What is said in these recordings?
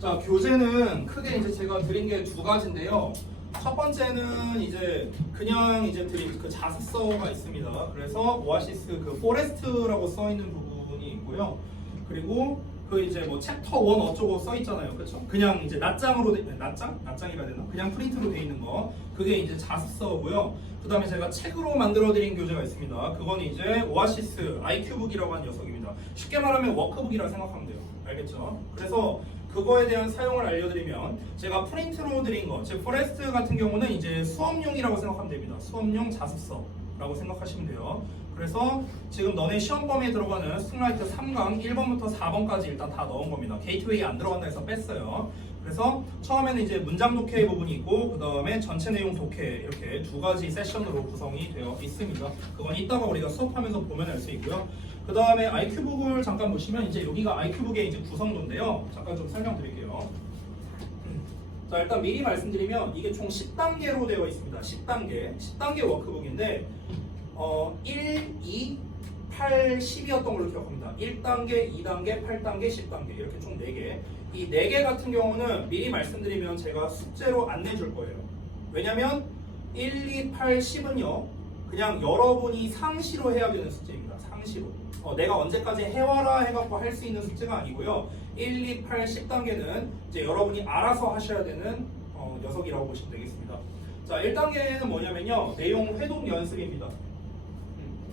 자, 교재는 크게 이제 제가 드린 게 두 가지인데요. 첫 번째는 이제 그냥 이제 드린 그 자습서가 있습니다. 그래서 오아시스 그 포레스트라고 써 있는 부분이 있고요. 그리고 그 이제 뭐 챕터 1 어쩌고 써 있잖아요. 그렇죠? 그냥 이제 낱장으로 낱장이라 되나? 그냥 프린트로 돼 있는 거. 그게 이제 자습서고요. 그다음에 제가 책으로 만들어 드린 교재가 있습니다. 그건 이제 오아시스 IQ북이라고 하는 녀석입니다. 쉽게 말하면 워크북이라 생각하면 돼요. 알겠죠? 그래서 그거에 대한 사용을 알려드리면 제가 프린트로 드린 거, 즉 포레스트 같은 경우는 이제 수업용이라고 생각하면 됩니다. 수업용 자습서라고 생각하시면 돼요. 그래서 지금 너네 시험 범위에 들어가는 스팅라이트 3강 1번부터 4번까지 일단 다 넣은 겁니다. 게이트웨이 안 들어간다 해서 뺐어요. 그래서 처음에는 이제 문장 독해 부분이 있고 그 다음에 전체 내용 독해 이렇게 두 가지 세션으로 구성이 되어 있습니다. 그건 이따가 우리가 수업하면서 보면 알 수 있고요. 그 다음에 IQ북을 잠깐 보시면 이제 여기가 IQ북의 이제 구성도인데요. 잠깐 좀 설명드릴게요. 자, 일단 미리 말씀드리면 이게 총 10단계로 되어 있습니다. 10단계 워크북인데 1, 2, 8, 10이었던 걸로 기억합니다. 1단계, 2단계, 8단계, 10단계 이렇게 총 4개. 이 4개 같은 경우는 미리 말씀드리면 제가 숙제로 안 내줄 거예요. 왜냐면 1, 2, 8, 10은요. 그냥 여러분이 상시로 해야 되는 숙제입니다. 상시로. 내가 언제까지 해와라 해갖고 할 수 있는 숙제가 아니고요. 1, 2, 8, 10단계는 이제 여러분이 알아서 하셔야 되는 녀석이라고 보시면 되겠습니다. 자, 1단계는 뭐냐면요. 내용 회독 연습입니다.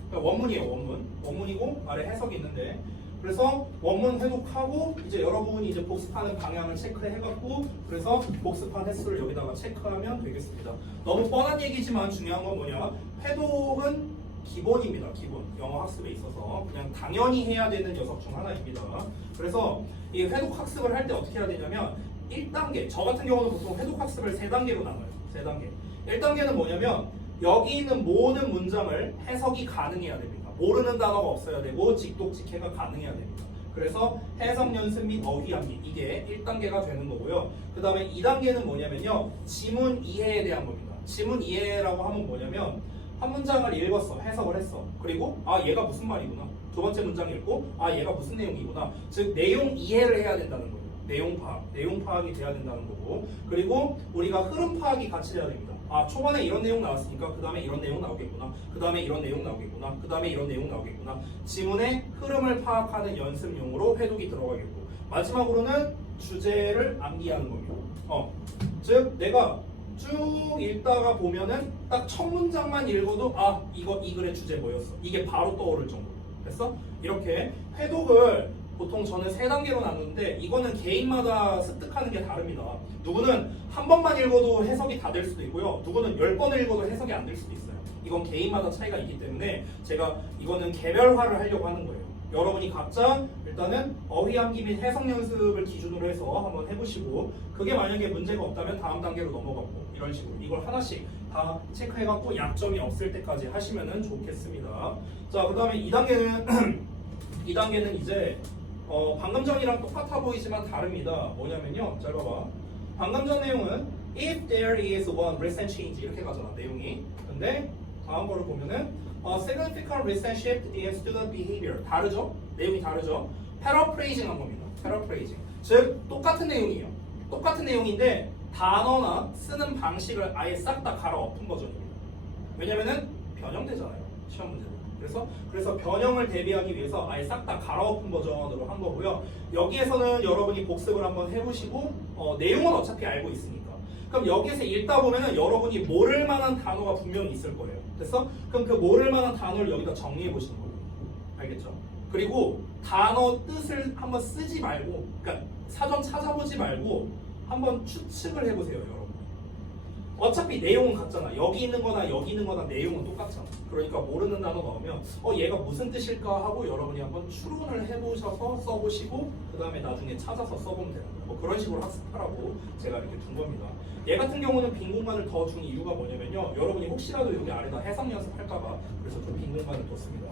그러니까 원문이에요. 원문이고 아래 해석이 있는데 그래서 원문 회독하고 이제 여러분이 이제 복습하는 방향을 체크해갖고 그래서 복습한 횟수를 여기다가 체크하면 되겠습니다. 너무 뻔한 얘기지만 중요한 건 뭐냐? 회독은 기본입니다. 기본. 영어 학습에 있어서 그냥 당연히 해야 되는 녀석 중 하나입니다. 그래서 이 회독 학습을 할 때 어떻게 해야 되냐면 1단계, 저 같은 경우는 보통 회독 학습을 3단계로 나눠요. 3단계. 1단계는 뭐냐면 여기 있는 모든 문장을 해석이 가능해야 됩니다. 모르는 단어가 없어야 되고 직독직해가 가능해야 됩니다. 그래서 해석 연습 및 어휘 암기 이게 1단계가 되는 거고요. 그 다음에 2단계는 뭐냐면요. 지문 이해에 대한 겁니다. 지문 이해라고 하면 뭐냐면 한 문장을 읽었어. 해석을 했어. 그리고 얘가 무슨 말이구나. 두 번째 문장 읽고 얘가 무슨 내용이구나. 즉 내용 이해를 해야 된다는 거예요. 내용 파악이 돼야 된다는 거고 그리고 우리가 흐름 파악이 같이 돼야 됩니다. 초반에 이런 내용 나왔으니까 그 다음에 이런 내용 나오겠구나. 그 다음에 이런 내용 나오겠구나. 그 다음에 이런 내용 나오겠구나. 지문의 흐름을 파악하는 연습용으로 회독이 들어가겠고 마지막으로는 주제를 암기하는 겁니다. 즉 내가 쭉 읽다가 보면은 딱 첫 문장만 읽어도 이 글의 주제 뭐였어. 이게 바로 떠오를 정도로. 됐어? 이렇게 회독을 보통 저는 3단계로 나누는데 이거는 개인마다 습득하는 게 다릅니다. 누구는 한 번만 읽어도 해석이 다 될 수도 있고요. 누구는 10번을 읽어도 해석이 안 될 수도 있어요. 이건 개인마다 차이가 있기 때문에 제가 이거는 개별화를 하려고 하는 거예요. 여러분이 각자 일단은 어휘 암기 및 해석 연습을 기준으로 해서 한번 해보시고 그게 만약에 문제가 없다면 다음 단계로 넘어가고 이런 식으로 이걸 하나씩 다 체크해갖고 약점이 없을 때까지 하시면 좋겠습니다. 자, 그 다음에 2단계는 이제 방금 전이랑 똑같아 보이지만 다릅니다. 뭐냐면요. 잘 봐봐. 방금 전 내용은 if there is one recent change 이렇게 가잖아. 내용이. 근데 다음 거를 보면은 significant recent shift in student behavior 다르죠? 내용이 다르죠? paraphrasing 한 겁니다. paraphrasing. 즉 똑같은 내용이에요. 똑같은 내용인데 단어나 쓰는 방식을 아예 싹 다 갈아엎은 버전입니다. 왜냐면은 변형되잖아요. 시험 문제는. 그래서 변형을 대비하기 위해서 아예 싹 다 갈아엎은 버전으로 한 거고요. 여기에서는 여러분이 복습을 한번 해보시고 내용은 어차피 알고 있으니까. 그럼 여기에서 읽다 보면은 여러분이 모를 만한 단어가 분명히 있을 거예요. 됐어? 그럼 그 모를 만한 단어를 여기다 정리해 보시는 거예요. 알겠죠? 그리고 단어 뜻을 한번 쓰지 말고, 그러니까 사전 찾아보지 말고 한번 추측을 해보세요, 여러분. 어차피 내용은 같잖아. 여기 있는 거나 여기 있는 거나 내용은 똑같잖아. 그러니까 모르는 단어 나오면 얘가 무슨 뜻일까 하고 여러분이 한번 추론을 해보셔서 써보시고 그 다음에 나중에 찾아서 써보면 되는 거예요. 뭐 그런 식으로 학습하라고 제가 이렇게 둔 겁니다. 얘 같은 경우는 빈 공간을 더 준 이유가 뭐냐면요. 여러분이 혹시라도 여기 아래다 해석 연습할까봐 그래서 좀 빈 공간을 뒀습니다.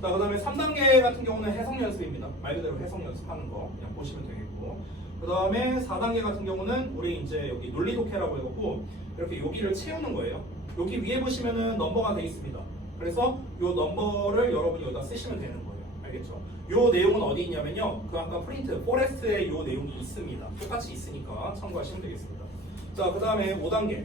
자, 그 다음에 3단계 같은 경우는 해석 연습입니다. 말 그대로 해석 연습하는 거 그냥 보시면 되겠고 그 다음에 4단계 같은 경우는 우리 이제 여기 논리 독해라고 해갖고 이렇게 여기를 채우는 거예요. 여기 위에 보시면은 넘버가 돼 있습니다. 그래서 이 넘버를 여러분이 여기다 쓰시면 되는 거예요. 알겠죠? 요 내용은 어디 있냐면요. 그 아까 프린트 포레스트에 요 내용이 있습니다. 똑같이 있으니까 참고하시면 되겠습니다. 자, 그 다음에 5단계.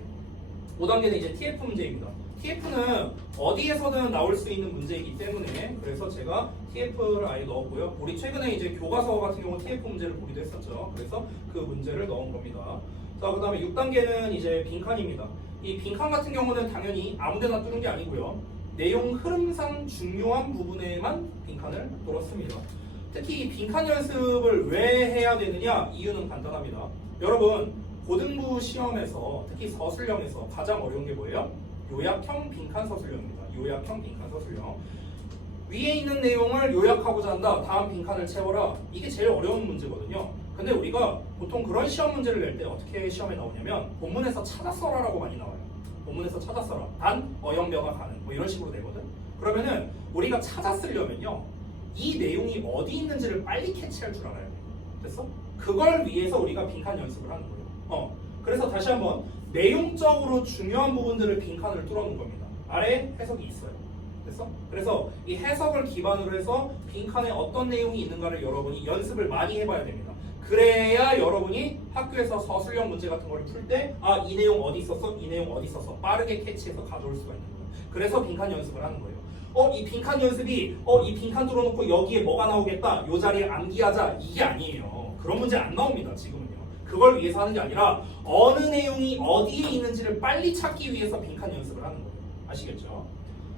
5단계는 이제 TF 문제입니다. TF는 어디에서든 나올 수 있는 문제이기 때문에 그래서 제가 TF를 아예 넣었고요. 우리 최근에 이제 교과서 같은 경우 TF 문제를 보기도 했었죠. 그래서 그 문제를 넣은 겁니다. 자, 그 다음에 6단계는 이제 빈칸입니다. 이 빈칸 같은 경우는 당연히 아무데나 뚫는 게 아니고요. 내용 흐름상 중요한 부분에만 빈칸을 뚫었습니다. 특히 이 빈칸 연습을 왜 해야 되느냐? 이유는 간단합니다. 여러분 고등부 시험에서 특히 서술형에서 가장 어려운 게 뭐예요? 요약형 빈칸 서술형입니다. 요약형 빈칸 서술형. 위에 있는 내용을 요약하고자 한다. 다음 빈칸을 채워라. 이게 제일 어려운 문제거든요. 근데 우리가 보통 그런 시험 문제를 낼 때 어떻게 시험에 나오냐면 본문에서 찾아 써라라고 많이 나와요. 본문에서 찾아 써라. 단 어영변화 가능. 뭐 이런 식으로 되거든. 그러면은 우리가 찾아 쓰려면요. 이 내용이 어디 있는지를 빨리 캐치할 줄 알아야 돼. 됐어? 그걸 위해서 우리가 빈칸 연습을 하는 거예요. 그래서 다시 한번 내용적으로 중요한 부분들을 빈칸을 뚫어놓은 겁니다. 아래 해석이 있어요. 됐어? 그래서 이 해석을 기반으로 해서 빈칸에 어떤 내용이 있는가를 여러분이 연습을 많이 해봐야 됩니다. 그래야 여러분이 학교에서 서술형 문제 같은 거를 풀 때 아, 이 내용 어디 있었어? 이 내용 어디 있었어? 빠르게 캐치해서 가져올 수가 있는 거예요. 그래서 빈칸 연습을 하는 거예요. 이 빈칸 연습이 이 빈칸 뚫어놓고 여기에 뭐가 나오겠다? 요 자리에 암기하자. 이게 아니에요. 그런 문제 안 나옵니다. 지금은요. 그걸 위해서 하는 게 아니라 어느 내용이 어디에 있는지를 빨리 찾기 위해서 빈칸 연습을 하는 거예요. 아시겠죠?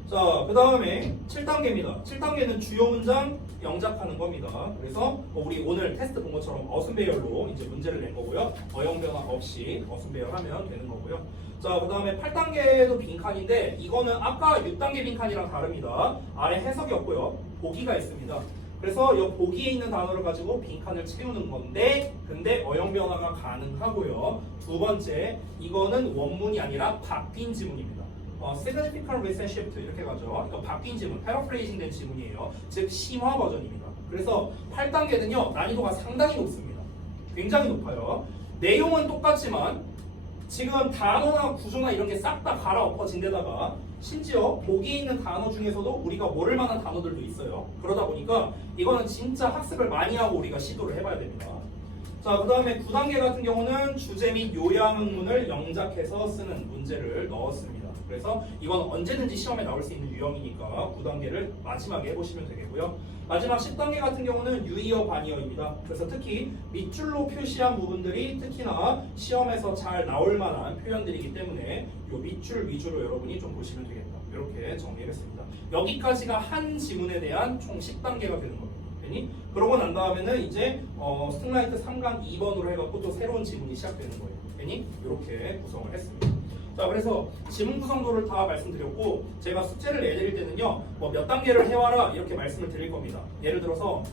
자, 그 다음에 7단계입니다. 7단계는 주요 문장 영작하는 겁니다. 그래서 우리 오늘 테스트 본 것처럼 어순배열로 이제 문제를 낸 거고요. 어용 변화 없이 어순배열하면 되는 거고요. 자, 그 다음에 8단계도 빈칸인데 이거는 아까 6단계 빈칸이랑 다릅니다. 아래 해석이 없고요. 보기가 있습니다. 그래서 이 보기에 있는 단어를 가지고 빈칸을 채우는 건데 근데 어용 변화가 가능하고요. 두 번째, 이거는 원문이 아니라 바뀐 지문입니다. significant recent shift 이렇게 가죠. 그러니까 바뀐 지문, paraphrasing 된 지문이에요. 즉 심화 버전입니다. 그래서 8단계는요 난이도가 상당히 높습니다. 굉장히 높아요. 내용은 똑같지만 지금 단어나 구조나 이런 게 싹 다 갈아엎어진 데다가 심지어 보기에 있는 단어 중에서도 우리가 모를 만한 단어들도 있어요. 그러다 보니까 이거는 진짜 학습을 많이 하고 우리가 시도를 해봐야 됩니다. 자, 그 다음에 9단계 같은 경우는 주제 및 요약문을 영작해서 쓰는 문제를 넣었습니다. 그래서 이건 언제든지 시험에 나올 수 있는 유형이니까 9단계를 마지막에 해보시면 되겠고요. 마지막 10단계 같은 경우는 유의어 반의어입니다. 그래서 특히 밑줄로 표시한 부분들이 특히나 시험에서 잘 나올 만한 표현들이기 때문에 이 밑줄 위주로 여러분이 좀 보시면 되겠다. 이렇게 정리했습니다. 여기까지가 한 지문에 대한 총 10단계가 되는 겁니다. 그러고 난 다음에는 이제 스팅라이트 3강 2번으로 해갖고 또 새로운 지문이 시작되는 거예요. 이렇게 구성을 했습니다. 자, 그래서 지문 구성도를 다 말씀드렸고 제가 숙제를 내드릴 때는요 몇 단계를 해와라 이렇게 말씀을 드릴 겁니다. 예를 들어서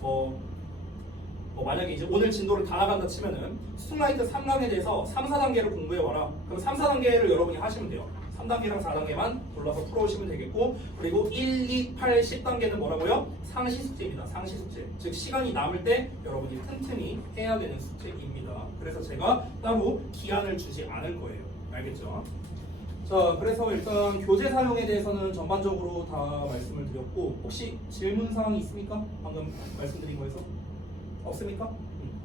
만약에 이제 오늘 진도를 다 나간다 치면은 스팅라이트 3강에 대해서 3, 4단계를 공부해와라. 그럼 3, 4단계를 여러분이 하시면 돼요. 3단계랑 4단계만 골라서 풀어오시면 되겠고 그리고 1, 2, 8, 10단계는 뭐라고요? 상시 숙제입니다. 상시 숙제. 즉 시간이 남을 때 여러분이 튼튼히 해야 되는 숙제입니다. 그래서 제가 따로 기한을 주지 않을 거예요. 알겠죠? 자, 그래서 일단 교재 사용에 대해서는 전반적으로 다 말씀을 드렸고 혹시 질문 사항이 있습니까? 방금 말씀드린 거에서? 없습니까?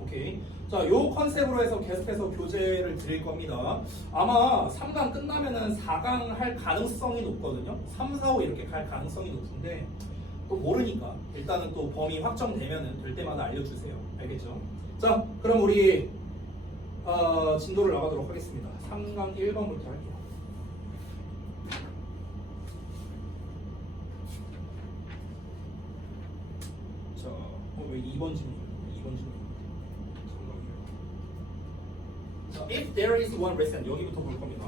오케이. 자, 요 컨셉으로 해서 계속해서 교재를 드릴 겁니다. 아마 3강 끝나면은 4강 할 가능성이 높거든요. 3, 4, 5 이렇게 갈 가능성이 높은데 또 모르니까 일단은 또 범위 확정되면은 될 때마다 알려주세요. 알겠죠? 자, 그럼 우리 진도를 나가도록 하겠습니다. 3강 1번부터 할게요. 자, 왜 2번 질문이에요? 2번 질문. If there is one reason 여기부터 볼 겁니다.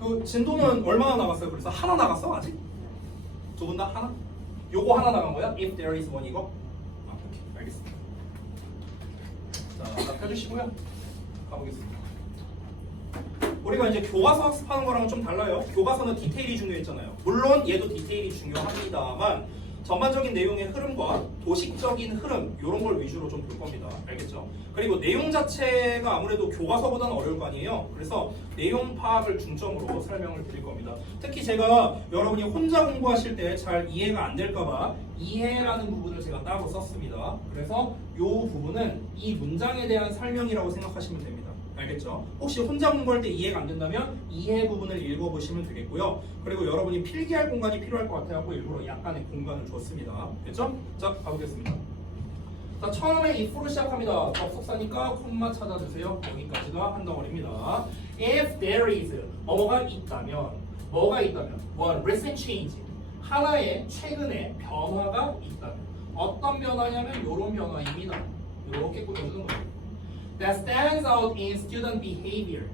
그 진도는 얼마나 나갔어요? 그래서 하나 나갔어 아직? 두 분 다 하나? 요거 하나 나간 거야? If there is one 이거? 오케이 알겠습니다. 자, 펴주시고요. 가보겠습니다. 우리가 이제 교과서 학습하는 거랑은 좀 달라요. 교과서는 디테일이 중요했잖아요. 물론 얘도 디테일이 중요합니다만 전반적인 내용의 흐름과 도식적인 흐름 이런 걸 위주로 좀 볼 겁니다. 알겠죠? 그리고 내용 자체가 아무래도 교과서보다는 어려울 거 아니에요. 그래서 내용 파악을 중점으로 설명을 드릴 겁니다. 특히 제가 여러분이 혼자 공부하실 때 잘 이해가 안 될까 봐 이해라는 부분을 제가 따로 썼습니다. 그래서 이 부분은 이 문장에 대한 설명이라고 생각하시면 됩니다. 알겠죠? 혹시 혼자 공부할 때 이해가 안 된다면 이해 부분을 읽어보시면 되겠고요. 그리고 여러분이 필기할 공간이 필요할 것 같아서 일부러 약간의 공간을 줬습니다. 됐죠? 자, 가보겠습니다. 자, 처음에 if로 시작합니다. 접속사니까 콤마 찾아주세요. 여기까지가 한 덩어리입니다. If there is 뭐가 있다면 one recent change 하나의 최근의 변화가 있다면 어떤 변화냐면 이런 변화입니다. 이렇게 꾸며주는 거예요. That stands out in student behavior.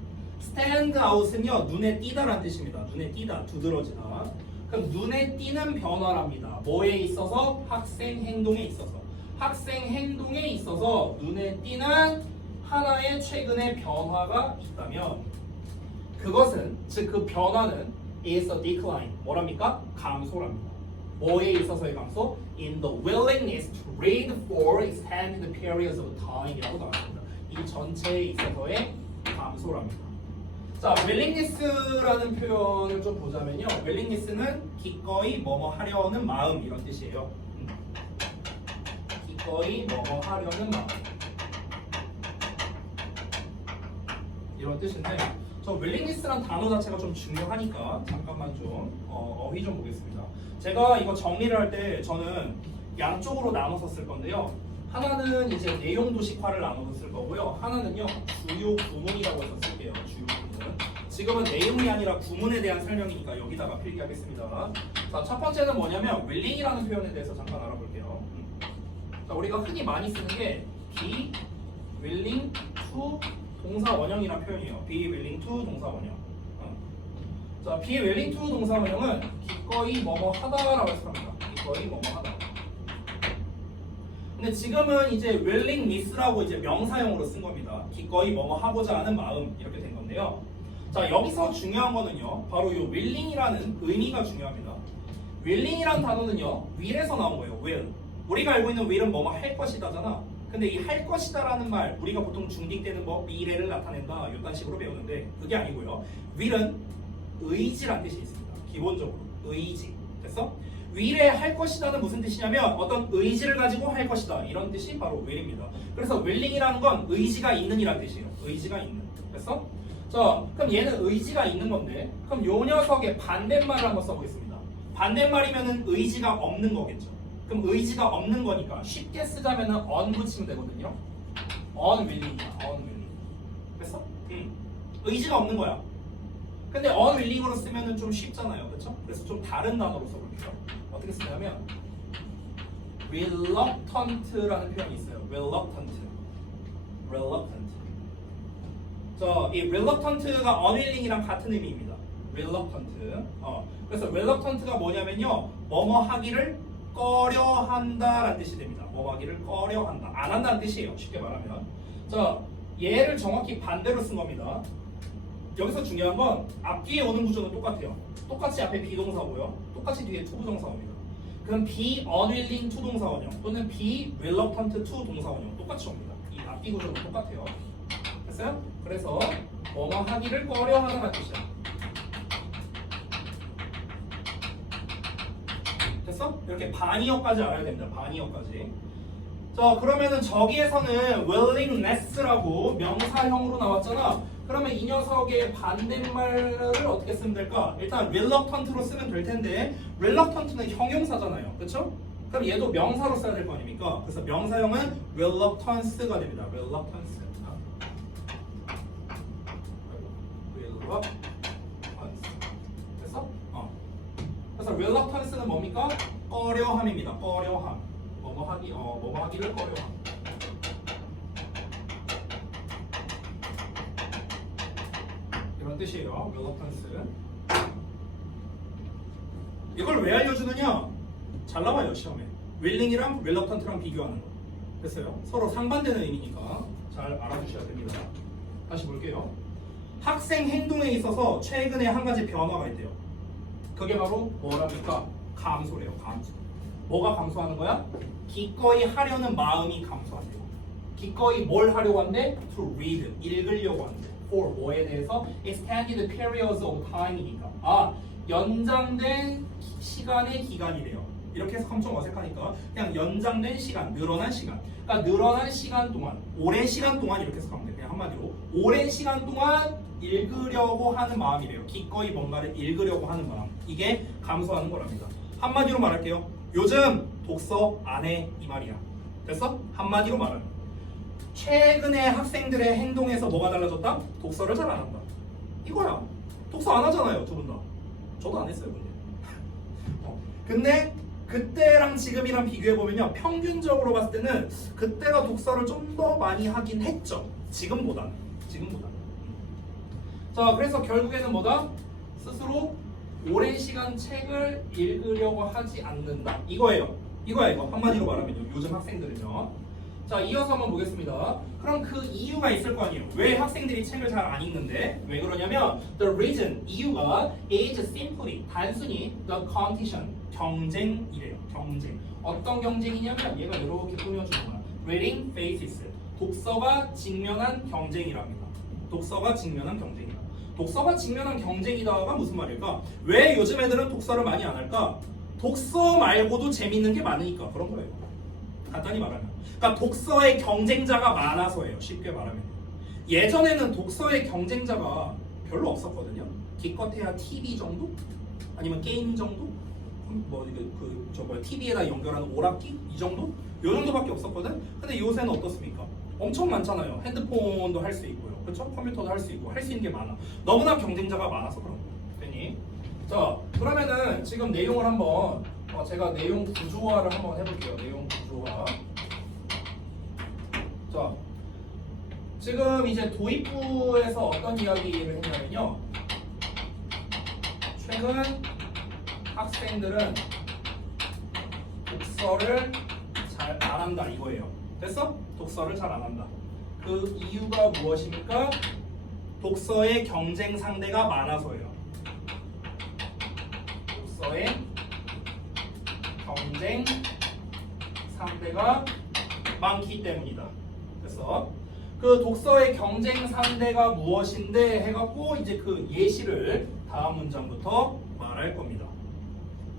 stand out은요 눈에 띄다라는 뜻입니다. 눈에 띄다, 두드러지다. 그럼 눈에 띄는 변화랍니다. 뭐에 있어서? 학생 행동에 있어서. 학생 행동에 있어서 눈에 띄는 하나의 최근의 변화가 있다면 그것은 즉 그 변화는 is a decline. 뭐랍니까? 감소랍니다. 뭐에 있어서의 감소? In the willingness to read for extended periods of time이라고 나왔습니다. 이 전체에 있어서의 감소랍니다. 자, willingness라는 표현을 좀 보자면요. willingness는 기꺼이 뭐뭐 하려는 마음 이런 뜻이에요. 기꺼이 뭐뭐 하려는 마음 이런 뜻인데 저 willingness라는 단어 자체가 좀 중요하니까 잠깐만 좀 어휘 좀 보겠습니다. 제가 이거 정리를 할 때 저는 양쪽으로 나눠서 쓸 건데요. 하나는 이제 내용 도식화를 나눠서 쓸 거고요. 하나는요 주요 구문이라고 해서 쓸게요. 주요 구문. 지금은 내용이 아니라 구문에 대한 설명이니까 여기다가 필기하겠습니다. 자, 첫 번째는 뭐냐면 willing이라는 표현에 대해서 잠깐 알아볼게요. 자, 우리가 흔히 많이 쓰는 게 be willing to 동사 원형이라는 표현이에요. be willing to 동사 원형. 자, be willing to 동사 원형은 기꺼이 뭐뭐 하다라고 해서 합니다. 기꺼이 뭐뭐 하다. 근데 지금은 이제 willingness라고 이제 명사형으로 쓴 겁니다. 기꺼이 뭐뭐 하고자 하는 마음 이렇게 된 건데요. 자, 여기서 중요한 거는요. 바로 이 willing이라는 의미가 중요합니다. willing이라는 단어는요. will에서 나온 거예요. will. 우리가 알고 있는 will은 뭐뭐 할 것이다잖아. 근데 이 할 것이다라는 말 우리가 보통 중딩 때는 뭐 미래를 나타낸다 이런 식으로 배우는데 그게 아니고요. will은 의지란 뜻이 있습니다. 기본적으로 의지. 됐어? will에 할 것이다는 무슨 뜻이냐면 어떤 의지를 가지고 할 것이다 이런 뜻이 바로 will입니다. 그래서 willing이라는 건 의지가 있는 이란 뜻이에요. 의지가 있는. 됐어? 자, 그럼 얘는 의지가 있는 건데 그럼 요 녀석의 반대말을 한번 써보겠습니다. 반대말이면은 의지가 없는 거겠죠. 그럼 의지가 없는 거니까 쉽게 쓰자면은 on 붙이면 되거든요. unwilling이야. unwilling. 됐어? 의지가 없는 거야. 근데 unwilling으로 쓰면은 좀 쉽잖아요. 그렇죠? 그래서 좀 다른 단어로 써볼게요. 어떻게 쓰냐면 reluctant라는 표현이 있어요. reluctant. 이 reluctant가 unwilling이랑 같은 의미입니다. reluctant. 그래서 reluctant가 뭐냐면요. 뭐뭐 하기를 꺼려한다라는 뜻이 됩니다. 뭐뭐 하기를 꺼려한다. 안 한다는 뜻이에요. 쉽게 말하면. 자, 얘를 정확히 반대로 쓴 겁니다. 여기서 중요한 건 앞뒤에 오는 구조는 똑같아요. 똑같이 앞에 비동사 오고요. 똑같이 뒤에 to 부정사 옵니다. 그럼 be unwilling to 동사 원형 또는 be reluctant to 동사 원형 똑같이 옵니다. 이 앞뒤 구조는 똑같아요. 됐어요? 그래서 뭐뭐 하기를 꺼려하다는 뜻이야. 됐어? 이렇게 반이어까지 알아야 됩니다. 반이어까지. 자, 그러면은 저기에서는 willingness라고 명사형으로 나왔잖아. 그러면 이 녀석의 반대말을 어떻게 쓰면 될까? 일단 reluctant로 쓰면 될 텐데 reluctant는 형용사잖아요. 그렇죠? 그럼 얘도 명사로 써야 될 거 아닙니까? 그래서 명사형은 reluctance가 됩니다. reluctance. 됐어? 그래서 reluctance는 뭡니까? 꺼려함입니다. 꺼려함. 뭐뭐 하기를 꺼려함. 이런 뜻이에요. reluctance. 이걸 왜 알려주느냐? 잘 나와요 시험에. willing이랑 reluctant랑 비교하는 거. 됐어요? 서로 상반되는 의미니까 잘 알아두셔야 됩니다. 다시 볼게요. 학생 행동에 있어서 최근에 한 가지 변화가 있대요. 그게 바로 뭐랍니까? 감소래요. 감소. 뭐가 감소하는 거야? 기꺼이 하려는 마음이 감소한대요. 기꺼이 뭘 하려고 한대? To read, 읽으려고 한대. For 뭐에 대해서? Extended periods of time이니까. 연장된 시간의 기간이래요. 이렇게 해석하면 좀 어색하니까 그냥 연장된 시간, 늘어난 시간. 그러니까 늘어난 시간 동안, 오랜 시간 동안 이렇게 해석하면 돼. 그냥 한마디로 오랜 시간 동안 읽으려고 하는 마음이래요. 기꺼이 뭔가를 읽으려고 하는 마음. 이게 감소하는 거랍니다. 한마디로 말할게요. 요즘 독서 안 해 이 말이야. 됐어? 한마디로 말하면 최근에 학생들의 행동에서 뭐가 달라졌다? 독서를 잘 안 한다. 이거야. 독서 안 하잖아요, 두 분 다. 저도 안 했어요, 근데. 근데 그때랑 지금이랑 비교해보면요, 평균적으로 봤을 때는 그때가 독서를 좀 더 많이 하긴 했죠. 지금보다는. 자, 그래서 결국에는 뭐다? 스스로 오랜 시간 책을 읽으려고 하지 않는다. 이거예요. 이거 한마디로 말하면요, 요즘 학생들은요. 자, 이어서 한번 보겠습니다. 그럼 그 이유가 있을 거 아니에요. 왜 학생들이 책을 잘 안 읽는데? 왜 그러냐면 the reason, 이유가 is simply, 단순히 the competition, 경쟁이래요. 경쟁. 어떤 경쟁이냐면 얘가 이렇게 꾸며주는 거야. reading faces, 독서가 직면한 경쟁이랍니다. 독서가 직면한 경쟁이다. 독서가 직면한 경쟁이다가 무슨 말일까? 왜 요즘 애들은 독서를 많이 안 할까? 독서 말고도 재밌는 게 많으니까 그런 거예요. 간단히 말하면. 그러니까 독서의 경쟁자가 많아서예요. 쉽게 말하면. 예전에는 독서의 경쟁자가 별로 없었거든요. 기껏해야 TV 정도? 아니면 게임 정도? TV에다 연결하는 오락기? 이 정도? 요 정도밖에 없었거든? 근데 요새는 어떻습니까? 엄청 많잖아요. 핸드폰도 할 수 있고요. 그렇죠? 컴퓨터도 할 수 있고 할 수 있는 게 많아. 너무나 경쟁자가 많아서 그런 거예요. 됐니? 자, 그러면은 지금 내용을 한번 제가 내용 구조화를 한번 해볼게요. 내용 구조화. 자, 지금 이제 도입부에서 어떤 이야기를 했냐면요. 최근 학생들은 독서를 잘 안 한다 이거예요. 됐어? 독서를 잘 안 한다. 그 이유가 무엇입니까? 독서의 경쟁 상대가 많아서예요. 독서의 경쟁 상대가 많기 때문이다. 그래서 그 독서의 경쟁 상대가 무엇인데 해갖고 이제 그 예시를 다음 문장부터 말할 겁니다.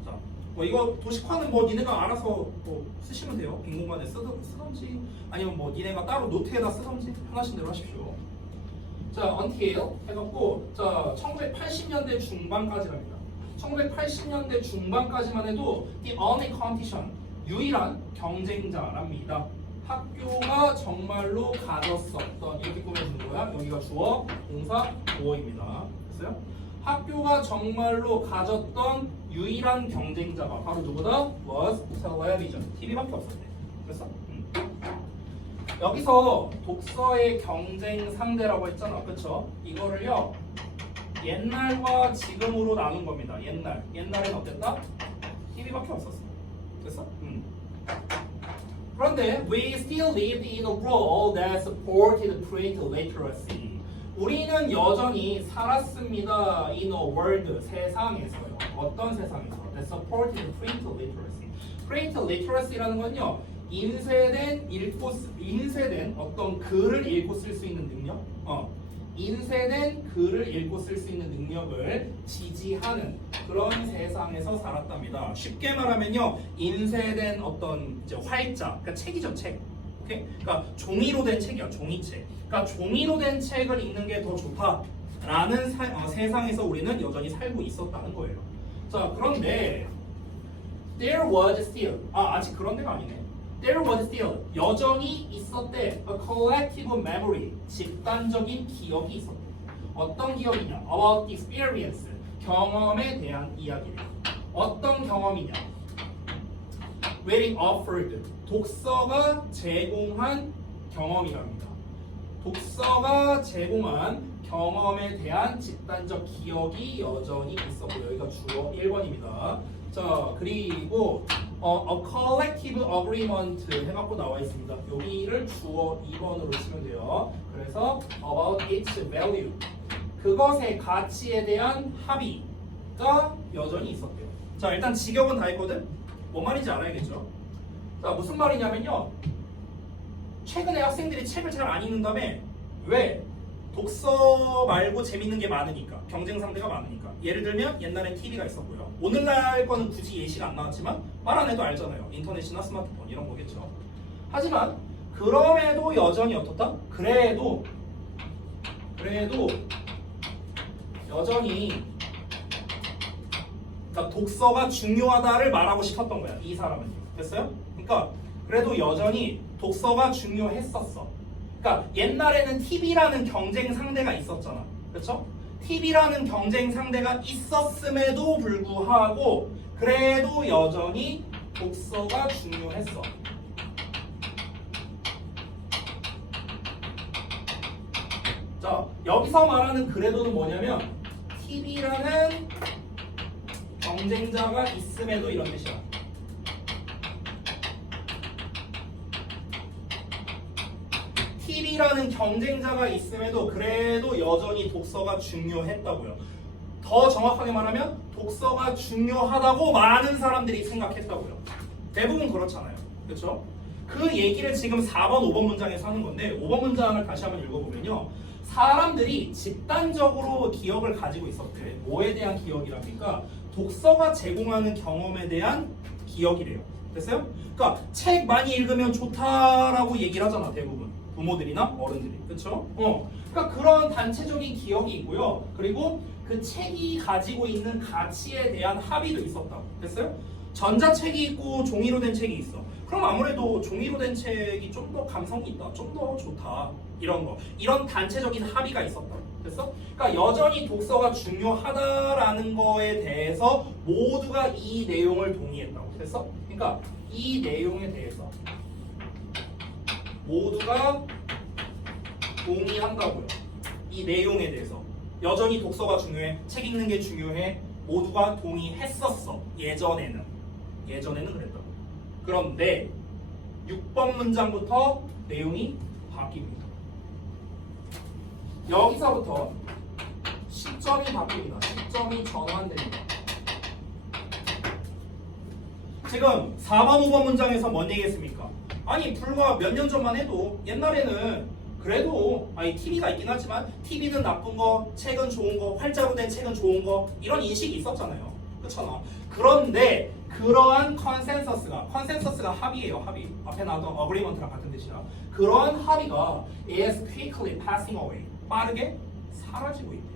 자, 이거 도식화는 니네가 알아서 쓰시면 돼요. 빈 공간에 쓰던지 아니면 니네가 따로 노트에다 쓰던지 편하신 대로 하십시오. 자, until 해갖고 자 1980년대 중반까지랍니다. 1980년대 중반까지만 해도 the only competition, 유일한 경쟁자랍니다. 학교가 정말로 가졌었던, 이렇게 꾸며주는 거야. 여기가 주어, 동사, 보어입니다. 됐어요? 학교가 정말로 가졌던 유일한 경쟁자가 바로 누구다? was television. TV밖에 없었대. 됐어? 여기서 독서의 경쟁 상대라고 했잖아. 그쵸? 이거를요, 옛날과 지금으로 나눈 겁니다. 옛날엔 어땠다? TV밖에 없었어. 됐어? 그런데 we still lived in a world that supported print literacy. 우리는 여전히 살았습니다. in a world, 세상에서요. 어떤 세상에서? that supported print literacy. print literacy라는 건요, 인쇄된 어떤 글을 읽고 쓸 수 있는 능력, 인쇄된 글을 읽고 쓸 수 있는 능력을 지지하는 그런 세상에서 살았답니다. 쉽게 말하면요, 인쇄된 어떤 이제 활자, 그러니까 책이죠, 책. 오케이? 그러니까 종이로 된 책이야, 종이책. 그러니까 종이로 된 책을 읽는 게 더 좋다라는 세상에서 우리는 여전히 살고 있었다는 거예요. 자, 그런데 there was still, 아직 그런 데가 아니네. There was still, 여전히 있었대. A collective memory, 집단적인 기억이 있었대. 어떤 기억이냐? About the experience, 경험에 대한 이야기래. 어떤 경험이냐? Reading offered, 독서가 제공한 경험이랍니다. 독서가 제공한 경험에 대한 집단적 기억이 여전히 있었고, 여기가 주어 1번입니다. 자, 그리고 a collective agreement 해갖고 나와 있습니다. 여기를 주어 2번으로 치면 돼요. 그래서 about its value, 그것의 가치에 대한 합의가 여전히 있었대요. 자, 일단 직역은 다 했거든. 뭔 말인지 알아야겠죠? 자, 무슨 말이냐면요. 최근에 학생들이 책을 잘 안 읽는다며. 왜? 독서 말고 재밌는 게 많으니까. 경쟁 상대가 많으니까. 예를 들면 옛날엔 TV가 있었고요. 오늘날 거는 굳이 예시가 안 나왔지만 말 안 해도 알잖아요. 인터넷이나 스마트폰 이런 거겠죠. 하지만 그럼에도 여전히 어떻다? 그래도 여전히 그러니까 독서가 중요하다를 말하고 싶었던 거야. 이 사람은. 됐어요? 그러니까 그래도 여전히 독서가 중요했었어. 그러니까 옛날에는 TV라는 경쟁 상대가 있었잖아. 그렇죠? TV라는 경쟁 상대가 있었음에도 불구하고 그래도 여전히 독서가 중요했어. 자, 여기서 말하는 그래도는 뭐냐면 TV라는 경쟁자가 있음에도 이런 뜻이야. TV라는 경쟁자가 있음에도 그래도 여전히 독서가 중요했다고요. 더 정확하게 말하면 독서가 중요하다고 많은 사람들이 생각했다고요. 대부분 그렇잖아요. 그렇죠? 그 얘기를 지금 4번, 5번 문장에서 하는 건데 5번 문장을 다시 한번 읽어보면요. 사람들이 집단적으로 기억을 가지고 있었대. 뭐에 대한 기억이랍니까? 독서가 제공하는 경험에 대한 기억이래요. 됐어요? 그러니까 책 많이 읽으면 좋다라고 얘기를 하잖아. 대부분. 부모들이나 어른들이. 그렇죠? 그러니까 그런 단체적인 기억이 있고요. 그리고 그 책이 가지고 있는 가치에 대한 합의도 있었다고. 됐어요? 전자책이 있고 종이로 된 책이 있어. 그럼 아무래도 종이로 된 책이 좀 더 감성이 있다. 좀 더 좋다. 이런 거. 이런 단체적인 합의가 있었다. 됐어? 그러니까 여전히 독서가 중요하다라는 거에 대해서 모두가 이 내용을 동의했다고. 됐어? 그러니까 이 내용에 대해서 모두가 동의한다고요. 이 내용에 대해서 여전히 독서가 중요해. 책 읽는 게 중요해. 모두가 동의했었어. 예전에는 그랬다고. 그런데 6번 문장부터 내용이 바뀝니다. 여기서부터 시점이 바뀝니다. 시점이 전환됩니다. 지금 4번, 5번 문장에서 뭔 얘기했습니까? 아니 불과 몇 년 전만 해도 옛날에는 그래도 TV가 있긴 하지만 TV는 나쁜 거, 책은 좋은 거, 활자로 된 책은 좋은 거 이런 인식이 있었잖아요. 그렇잖아. 그런데 그러한 컨센서스가 합의예요. 합의. 앞에 나왔던 agreement랑 같은 뜻이야. 그러한 합의가 is quickly passing away. 빠르게 사라지고 있대요.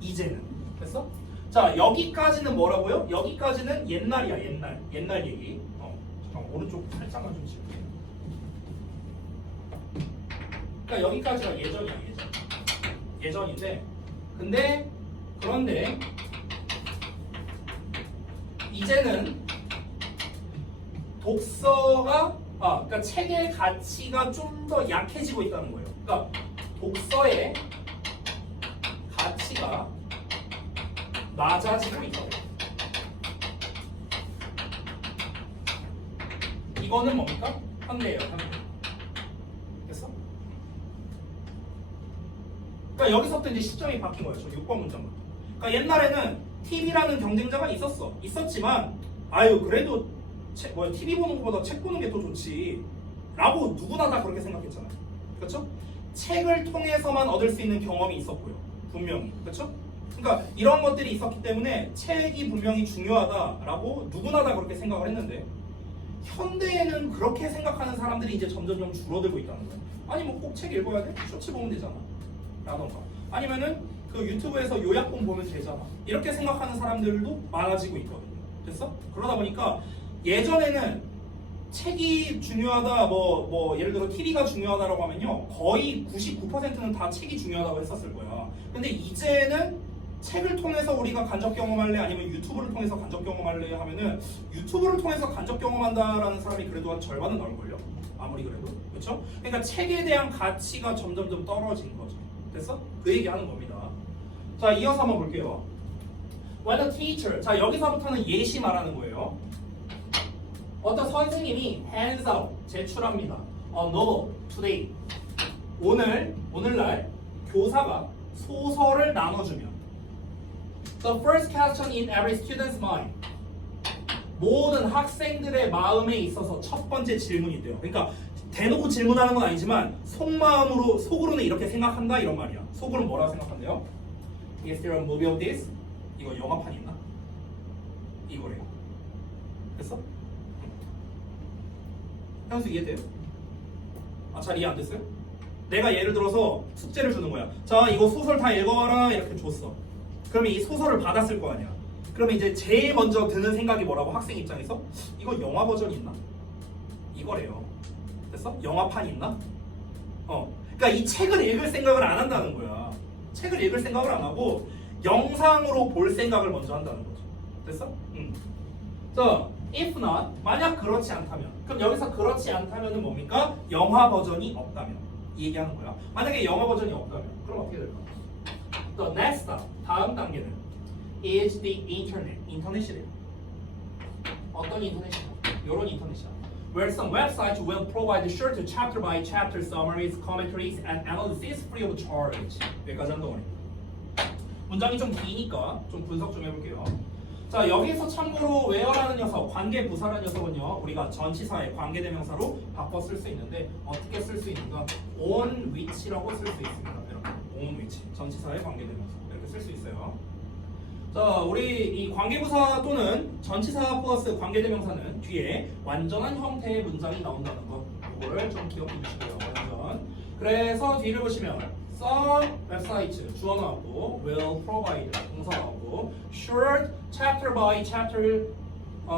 이제는. 됐어? 자, 여기까지는 뭐라고요? 여기까지는 옛날이야. 옛날 얘기. 잠깐 오른쪽 살짝만 좀 지울게요. 그러니까 여기까지가 예전인데 그런데 이제는 독서가 그러니까 책의 가치가 좀 더 약해지고 있다는 거예요. 그러니까 독서의 가치가 낮아지고 있다고. 이거는 뭡니까? 현대예요. 현대. 됐어? 그러니까 여기서부터 이제 시점이 바뀐 거예요. 저 6번 문장부터. 그러니까 옛날에는 TV라는 경쟁자가 있었지만 그래도 TV 보는 것보다 책 보는 게 더 좋지 라고 누구나 다 그렇게 생각했잖아요. 그렇죠? 책을 통해서만 얻을 수 있는 경험이 있었고요. 분명히. 그렇죠? 그러니까 이런 것들이 있었기 때문에 책이 분명히 중요하다라고 누구나 다 그렇게 생각을 했는데 현대에는 그렇게 생각하는 사람들이 이제 점점 줄어들고 있다는 거예요. 아니 뭐 꼭 책 읽어야 돼? 쇼츠 보면 되잖아. 라던가. 아니면은 그 유튜브에서 요약본 보면 되잖아. 이렇게 생각하는 사람들도 많아지고 있거든요. 됐어? 그러다 보니까 예전에는 책이 중요하다, 예를 들어 TV가 중요하다라고 하면요. 거의 99%는 다 책이 중요하다고 했었을 거야. 근데 이제는 책을 통해서 우리가 간접 경험할래 아니면 유튜브를 통해서 간접 경험할래 하면은 유튜브를 통해서 간접 경험한다라는 사람이 그래도 한 절반은 나올걸요? 아무리 그래도. 그렇죠? 그러니까 책에 대한 가치가 점점 떨어진 거죠. 됐어? 그 얘기 하는 겁니다. 자, 이어서 한번 볼게요. When a teacher, 자 여기서부터는 예시 말하는 거예요. 어떤 선생님이 hands out, 제출합니다. A novel today. 오늘날 교사가 소설을 나눠주면 The first question in every student's mind. 모든 학생들의 마음에 있어서 첫 번째 질문이 돼요. 그러니까 대놓고 질문하는 건 아니지만 속으로는 이렇게 생각한다 이런 말이야. 속으로는 뭐라고 생각한대요? Is there a movie of this? 이거 영화판 있나? 이거래요. 됐어? 현수 이해돼요? 잘 이해 안 됐어요? 내가 예를 들어서 숙제를 주는 거야. 자, 이거 소설 다 읽어라 이렇게 줬어. 그러면 이 소설을 받았을 거 아니야. 그러면 이제 제일 먼저 드는 생각이 뭐라고? 학생 입장에서 이거 영화 버전이 있나? 이거래요. 됐어? 영화판이 있나? 그러니까 이 책을 읽을 생각을 안 한다는 거야. 책을 읽을 생각을 안 하고 영상으로 볼 생각을 먼저 한다는 거죠. 됐어? 자, if not, 만약 그렇지 않다면, 그럼 여기서 그렇지 않다면은 뭡니까? 영화 버전이 없다면 이 얘기하는 거야. 만약에 영화 버전이 없다면 그럼 어떻게 될까? The next step, 다음 단계는 is the internet. 인터넷이래요. 어떤 인터넷이야? 이런 인터넷이야. Where some websites will provide short chapter by chapter summaries, commentaries, and analysis free of charge. 여기까지 한 덩어리. 문장이 좀 기니까 좀 분석 좀 해볼게요. 자, 여기서 참고로 where라는 녀석, 관계 부사라는 녀석은요, 우리가 전치사의 관계대명사로 바꿔 쓸 수 있는데 어떻게 쓸 수 있는가? on which라고 쓸 수 있습니다. 이렇게 on which, 전치사의 관계대명사 이렇게 쓸 수 있어요. 자, 우리 이 관계부사 또는 전치사 플러스 관계대명사는 뒤에 완전한 형태의 문장이 나온다는 거, 이거를 좀 기억해 주시고요. 완전. 그래서 뒤를 보시면 some websites 주어 나오고 will provide 동사 나오고 short chapter by chapter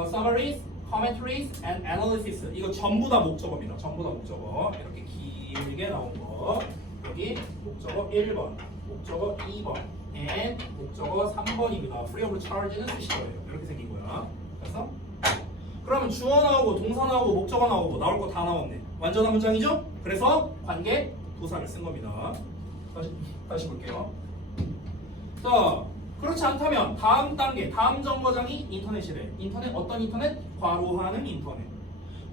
summaries, commentaries, and analysis. 이거 전부 다 목적어입니다. 전부 다 목적어. 이렇게 길게 나온 거. 여기 목적어 1번, 목적어 2번, and 목적어 3번입니다. free of charge는 쓰실 거예요. 이렇게 생긴 거야. 그래서 그러면 주어 나오고 동사 나오고 목적어 나오고 나올 거 다 나왔네. 완전한 문장이죠? 그래서 관계 부사를 쓴 겁니다. 다시 볼게요. 자, 그렇지 않다면 다음 단계, 다음 정거장이 인터넷이래. 인터넷 어떤 인터넷? 괄호하는 인터넷.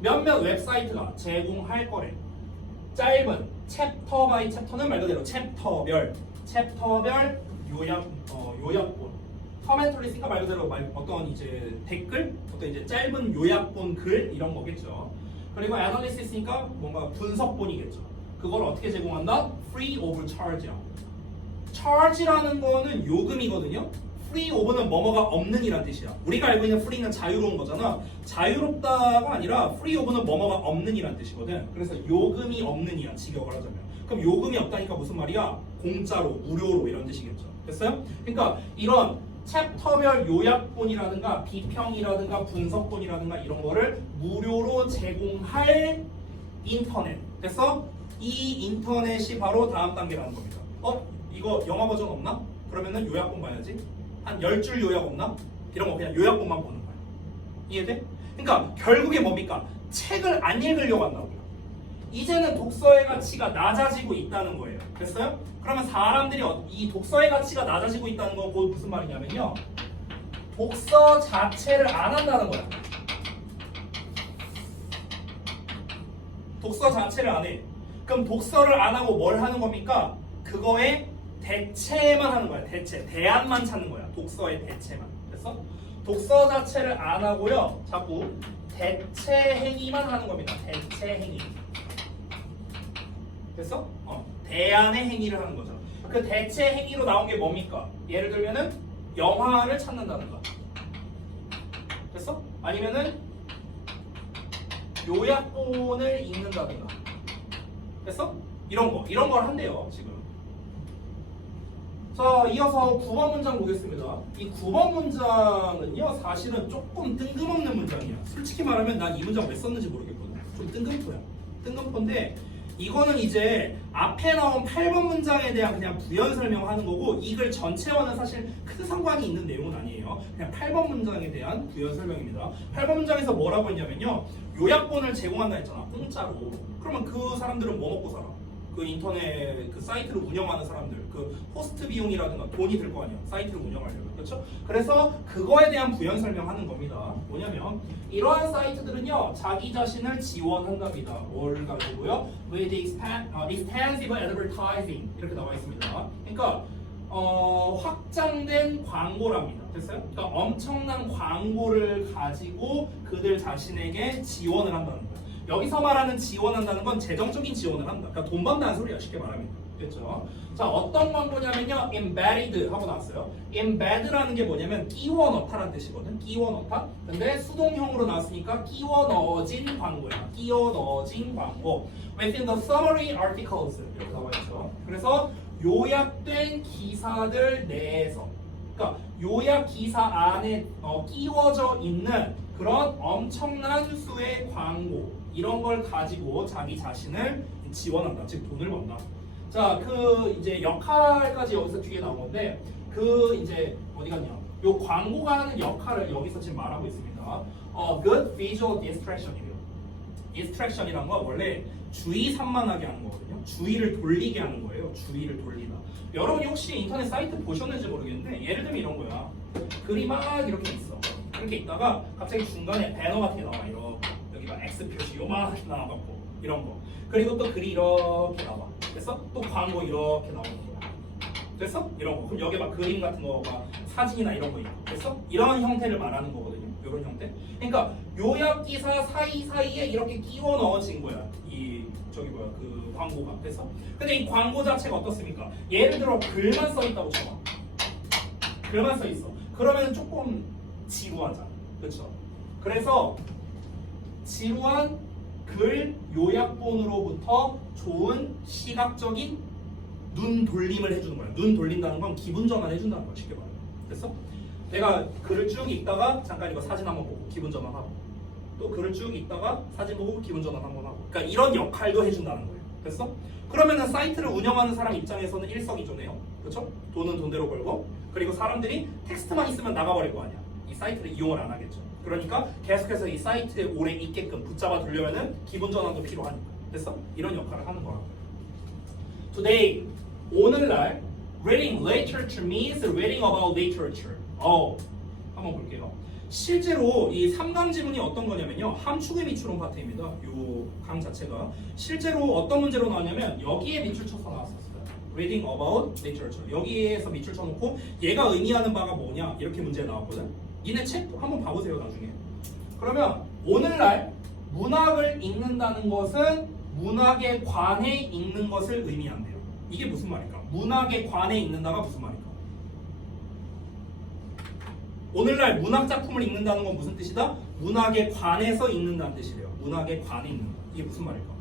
몇몇 웹사이트가 제공할 거래. 짧은 챕터 바이 챕터는 말 그대로 챕터별 요약본. 커멘터리 쓰니까 말 그대로 어떤 이제 댓글, 어떤 이제 짧은 요약본 글 이런 거겠죠. 그리고 애널리시스니까 뭔가 분석본이겠죠. 그걸 어떻게 제공한다? Free of charge야. charge라는 거는 요금이거든요. Free of는 뭐뭐가 없는 이란 뜻이야. 우리가 알고 있는 free는 자유로운 거잖아. 자유롭다가 아니라 free of는 뭐뭐가 없는 이란 뜻이거든. 그래서 요금이 없는 이야, 직역을 하자면. 그럼 요금이 없다니까 무슨 말이야? 공짜로, 무료로 이런 뜻이겠죠. 됐어요? 그러니까 이런 챕터별 요약본이라든가 비평이라든가 분석본이라든가 이런 거를 무료로 제공할 인터넷. 됐어? 이 인터넷이 바로 다음 단계라는 겁니다. 이거 영화 버전 없나? 그러면은 요약본 봐야지. 한 10줄 요약 없나? 이런 거 그냥 요약본만 보는 거야. 이해돼? 그러니까 결국에 뭡니까? 책을 안 읽으려고 한다고요. 이제는 독서의 가치가 낮아지고 있다는 거예요. 됐어요? 그러면 사람들이 이 독서의 가치가 낮아지고 있다는 건 곧 무슨 말이냐면요. 독서 자체를 안 한다는 거야. 독서 자체를 안 해. 그럼 독서를 안 하고 뭘 하는 겁니까? 그거에 대체만 하는 거야. 대체. 대안만 찾는 거야. 독서의 대체만. 됐어? 독서 자체를 안 하고요. 자꾸 대체 행위만 하는 겁니다. 대체 행위. 됐어? 대안의 행위를 하는 거죠. 그 대체 행위로 나온 게 뭡니까? 예를 들면은 영화를 찾는다든가. 됐어? 아니면은 요약본을 읽는다든가. 됐어? 이런 걸 한대요, 지금. 자, 이어서 9번 문장 보겠습니다. 이 9번 문장은요, 사실은 조금 뜬금없는 문장이야. 솔직히 말하면 난 이 문장 왜 썼는지 모르겠거든. 좀 뜬금포야. 뜬금포인데 이거는 이제 앞에 나온 8번 문장에 대한 그냥 부연 설명하는 거고 이글 전체와는 사실 큰 상관이 있는 내용은 아니에요. 그냥 8번 문장에 대한 부연 설명입니다. 8번 문장에서 뭐라고 했냐면요. 요약본을 제공한다 했잖아. 공짜로. 그러면 그 사람들은 뭐 먹고 살아? 그 인터넷 그 사이트를 운영하는 사람들, 그 호스트 비용이라든가 돈이 들 거 아니야. 사이트를 운영하려면. 그렇죠? 그래서 그거에 대한 부연 설명하는 겁니다. 뭐냐면 이러한 사이트들은요. 자기 자신을 지원한답니다. 뭘 가지고요? With extensive advertising 이렇게 나와 있습니다. 그러니까 확장된 광고랍니다. 됐어요? 그러니까 엄청난 광고를 가지고 그들 자신에게 지원을 한다는 거예요. 여기서 말하는 지원한다는 건 재정적인 지원을 한다. 그러니까 돈 번다는 소리야, 쉽게 말하면. 됐죠? 자, 어떤 광고냐면요, embedded 하고 나왔어요. embedd라는 게 뭐냐면 끼워 넣다라는 뜻이거든. 끼워 넣다. 근데 수동형으로 나왔으니까 끼워 넣어진 광고야. 끼워 넣어진 광고. Within the summary articles 이렇게 나와 있죠. 그래서 요약된 기사들 내에서, 그러니까 요약 기사 안에 끼워져 있는 그런 엄청난 수의 광고, 이런 걸 가지고 자기 자신을 지원한다. 즉 돈을 번다. 자, 그 이제 역할까지 여기서 뒤에 나온 건데, 그 이제 어디 갔냐? 요 광고가 하는 역할을 여기서 지금 말하고 있습니다. Good visual distraction이래요. distraction이란 건 원래 주의 산만하게 하는 거거든요. 주의를 돌리게 하는 거예요. 주의를 돌리다. 여러분이 혹시 인터넷 사이트 보셨는지 모르겠는데, 예를 들면 이런 거야. 글이 막 이렇게 있어. 이렇게 있다가 갑자기 중간에 배너 같은 게 나와. 이렇게 여기 막 X 표시 요만하게 나와갖고 이런 거. 그리고 또 글이 이렇게 나와. 됐어? 또 광고 이렇게 나오는 거야. 됐어? 이런 거. 그럼 여기 막 그림 같은 거, 막 사진이나 이런 거 있고. 됐어? 이런 형태를 말하는 거거든요. 이런 형태. 그러니까 요약 기사 사이사이에 이렇게 끼워 넣어진 거야. 그 광고가. 됐어? 근데 이 광고 자체가 어떻습니까? 예를 들어 글만 써 있다고 쳐봐. 글만 써 있어. 그러면 조금 지루하잖아. 그렇죠? 그래서 지루한 글 요약본으로부터 좋은 시각적인 눈 돌림을 해주는 거야. 눈 돌린다는 건 기분 전환 해준다는 거야. 쉽게 말하면. 됐어? 내가 글을 쭉 읽다가 잠깐 이거 사진 한번 보고 기분 전환하고, 또 글을 쭉 읽다가 사진 보고 기분 전환 한번 하고, 그러니까 이런 역할도 해준다는 거예요. 됐어? 그러면은 사이트를 운영하는 사람 입장에서는 일석이조네요. 그렇죠? 돈은 돈대로 벌고, 그리고 사람들이 텍스트만 있으면 나가버릴 거 아니야. 이 사이트를 이용을 안 하겠죠. 그러니까 계속해서 이 사이트에 오래 있게끔 붙잡아 두려면은 기분 전환도 필요하니까. 됐어? 이런 역할을 하는 거라고. Today, 오늘날 reading literature means reading about literature. 한번 볼게요. 실제로 이 3강 지문이 어떤 거냐면요, 함축의 미추론 파트입니다. 요 강 자체가 실제로 어떤 문제로 나왔냐면 여기에 밑줄 쳐서 나왔었어요. Reading about literature. 여기에서 밑줄 쳐놓고 얘가 의미하는 바가 뭐냐 이렇게 문제 나왔거든. 니네 책 한번 봐보세요 나중에. 그러면 오늘날 문학을 읽는다는 것은 문학에 관해 읽는 것을 의미한대요. 이게 무슨 말일까? 문학에 관해 읽는다가 무슨 말일까? 오늘날 문학 작품을 읽는다는 건 무슨 뜻이다? 문학에 관해서 읽는다는 뜻이래요. 문학에 관해 읽는다. 이게 무슨 말일까?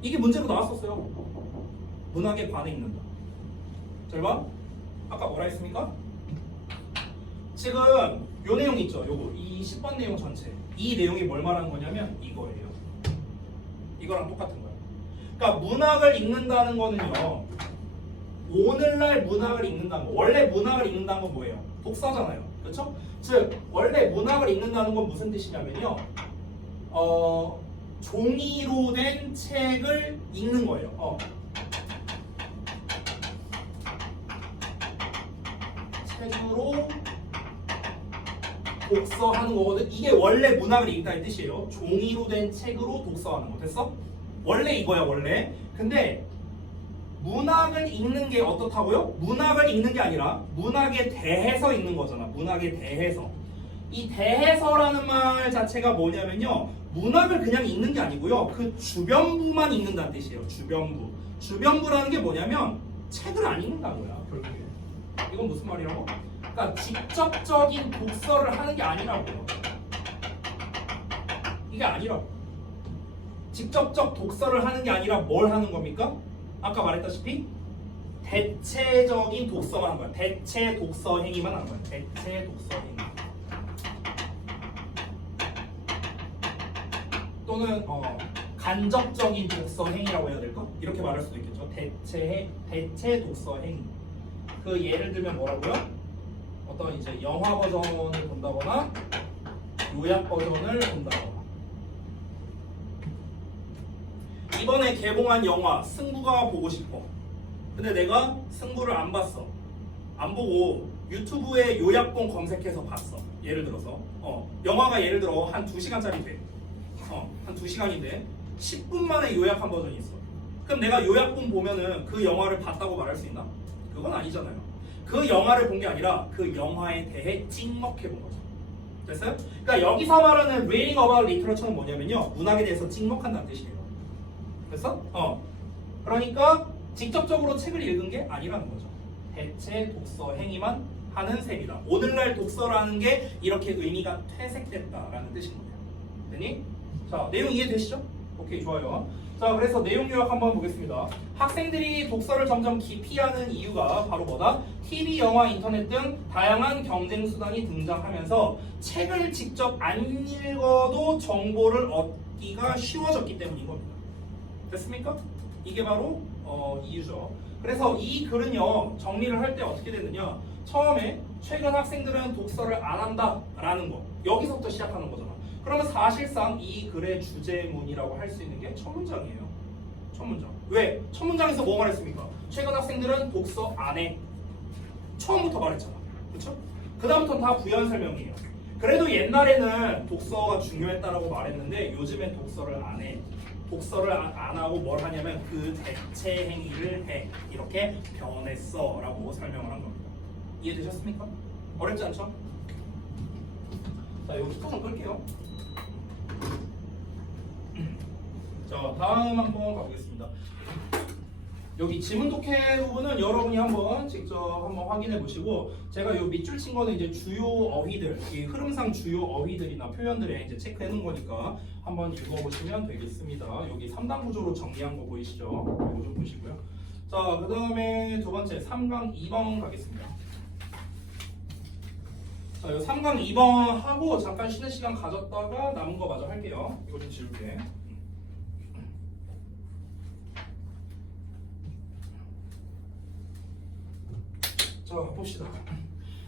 이게 문제로 나왔었어요. 문학에 관해 읽는다. 잘 봐. 아까 뭐라 했습니까? 지금 요 내용 있죠? 요거 이 10번 내용 전체. 이 내용이 뭘 말하는 거냐면 이거예요. 이거랑 똑같은 거예요. 그러니까 문학을 읽는다는 거는요, 오늘날 문학을 읽는다는 거. 원래 문학을 읽는다는 건 뭐예요? 독서잖아요. 그렇죠? 즉 원래 문학을 읽는다는 건 무슨 뜻이냐면요, 종이로 된 책을 읽는 거예요. 책으로 독서하는 거거든. 이게 원래 문학을 읽다는 뜻이에요. 종이로 된 책으로 독서하는 거. 됐어? 원래 이거야 원래. 근데 문학을 읽는 게 어떻다고요? 문학을 읽는 게 아니라 문학에 대해서 읽는 거잖아. 문학에 대해서. 이 대해서라는 말 자체가 뭐냐면요, 문학을 그냥 읽는 게 아니고요, 그 주변부만 읽는다는 뜻이에요. 주변부. 주변부라는 게 뭐냐면 책을 안 읽는다는 거야 결국에. 이건 무슨 말이라고? 그러니까 직접적인 독서를 하는 게 아니라고요. 이게 아니라고. 직접적 독서를 하는 게 아니라 뭘 하는 겁니까? 아까 말했다시피 대체적인 독서만 하는 거야. 대체 독서 행위만 하는 거야. 대체 독서 행위. 또는 간접적인 독서 행위라고 해야 될까? 이렇게 말할 수도 있겠죠. 대체 독서 행위. 그 예를 들면 뭐라고요? 어떤 이제 영화 버전을 본다거나 요약 버전을 본다거나. 이번에 개봉한 영화 승부가 보고 싶어. 근데 내가 승부를 안 봤어. 안 보고 유튜브에 요약본 검색해서 봤어. 예를 들어서 영화가 예를 들어 한 2시간짜리 돼. 한 2시간인데 10분 만에 요약한 버전이 있어. 그럼 내가 요약본 보면은 그 영화를 봤다고 말할 수 있나? 그건 아니잖아요. 그 영화를 본 게 아니라 그 영화에 대해 찍먹해 본 거죠. 됐어요? 그러니까 여기서 말하는 reading about literature는 뭐냐면요, 문학에 대해서 찍먹한다는 뜻이에요. 됐어? 그러니까 직접적으로 책을 읽은 게 아니라는 거죠. 대체 독서 행위만 하는 셈이다. 오늘날 독서라는 게 이렇게 의미가 퇴색됐다라는 뜻인 거예요. 됐니? 자, 내용 이해되시죠? 오케이, 좋아요. 자, 그래서 내용 요약 한번 보겠습니다. 학생들이 독서를 점점 기피하는 이유가 바로 뭐다? TV, 영화, 인터넷 등 다양한 경쟁 수단이 등장하면서 책을 직접 안 읽어도 정보를 얻기가 쉬워졌기 때문인 겁니다. 됐습니까? 이게 바로 이유죠. 그래서 이 글은요, 정리를 할 때 어떻게 되느냐, 처음에 최근 학생들은 독서를 안 한다라는 거, 여기서부터 시작하는 거잖아. 그러면 사실상 이 글의 주제문이라고 할 수 있는 게 첫 문장이에요. 첫 문장. 왜? 첫 문장에서 뭐 말했습니까? 최근 학생들은 독서 안 해. 처음부터 말했잖아. 그렇죠? 그 다음부터는 다 부연 설명이에요. 그래도 옛날에는 독서가 중요했다라고 말했는데 요즘엔 독서를 안 해. 독서를 안 하고 뭘 하냐면 그 대체 행위를 해. 이렇게 변했어 라고 설명을 한 겁니다. 이해되셨습니까? 어렵지 않죠? 자, 여기부터 좀 끌게요. 자, 다음 한번 가보겠습니다. 여기 지문 독해 부분은 여러분이 한번 직접 한번 확인해 보시고, 제가 요 밑줄 친 거는 이제 주요 어휘들, 이 흐름상 주요 어휘들이나 표현들에 이제 체크해 놓은 거니까 한번 읽어보시면 되겠습니다. 여기 3단 구조로 정리한 거 보이시죠? 이거 좀 보시고요. 자, 그 다음에 두 번째 3강 2번 가겠습니다. 자, 요 3강 2번 하고 잠깐 쉬는 시간 가졌다가 남은 거 마저 할게요. 이거 좀 지울게. 자, 봅시다.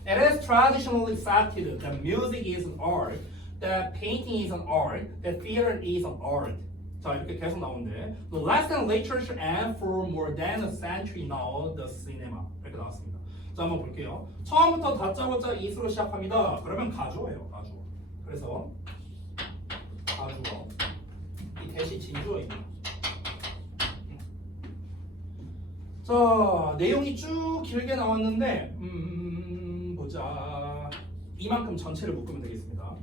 It is traditionally accepted that music is an art, that painting is an art, that theater is an art. 자, 이렇게 계속 나오는데 The less than literature and for more than a century now, the cinema. 이렇게 나왔습니다. 자, 한번 볼게요. 처음부터 다짜고짜 이수로 시작합니다. 그러면 가주어예요, 가주어. 그래서 가주어. 이 대시 진주어입니다. 자, 내용이 쭉 길게 나왔는데 보자. 이만큼 전체를 묶으면 되겠습니다.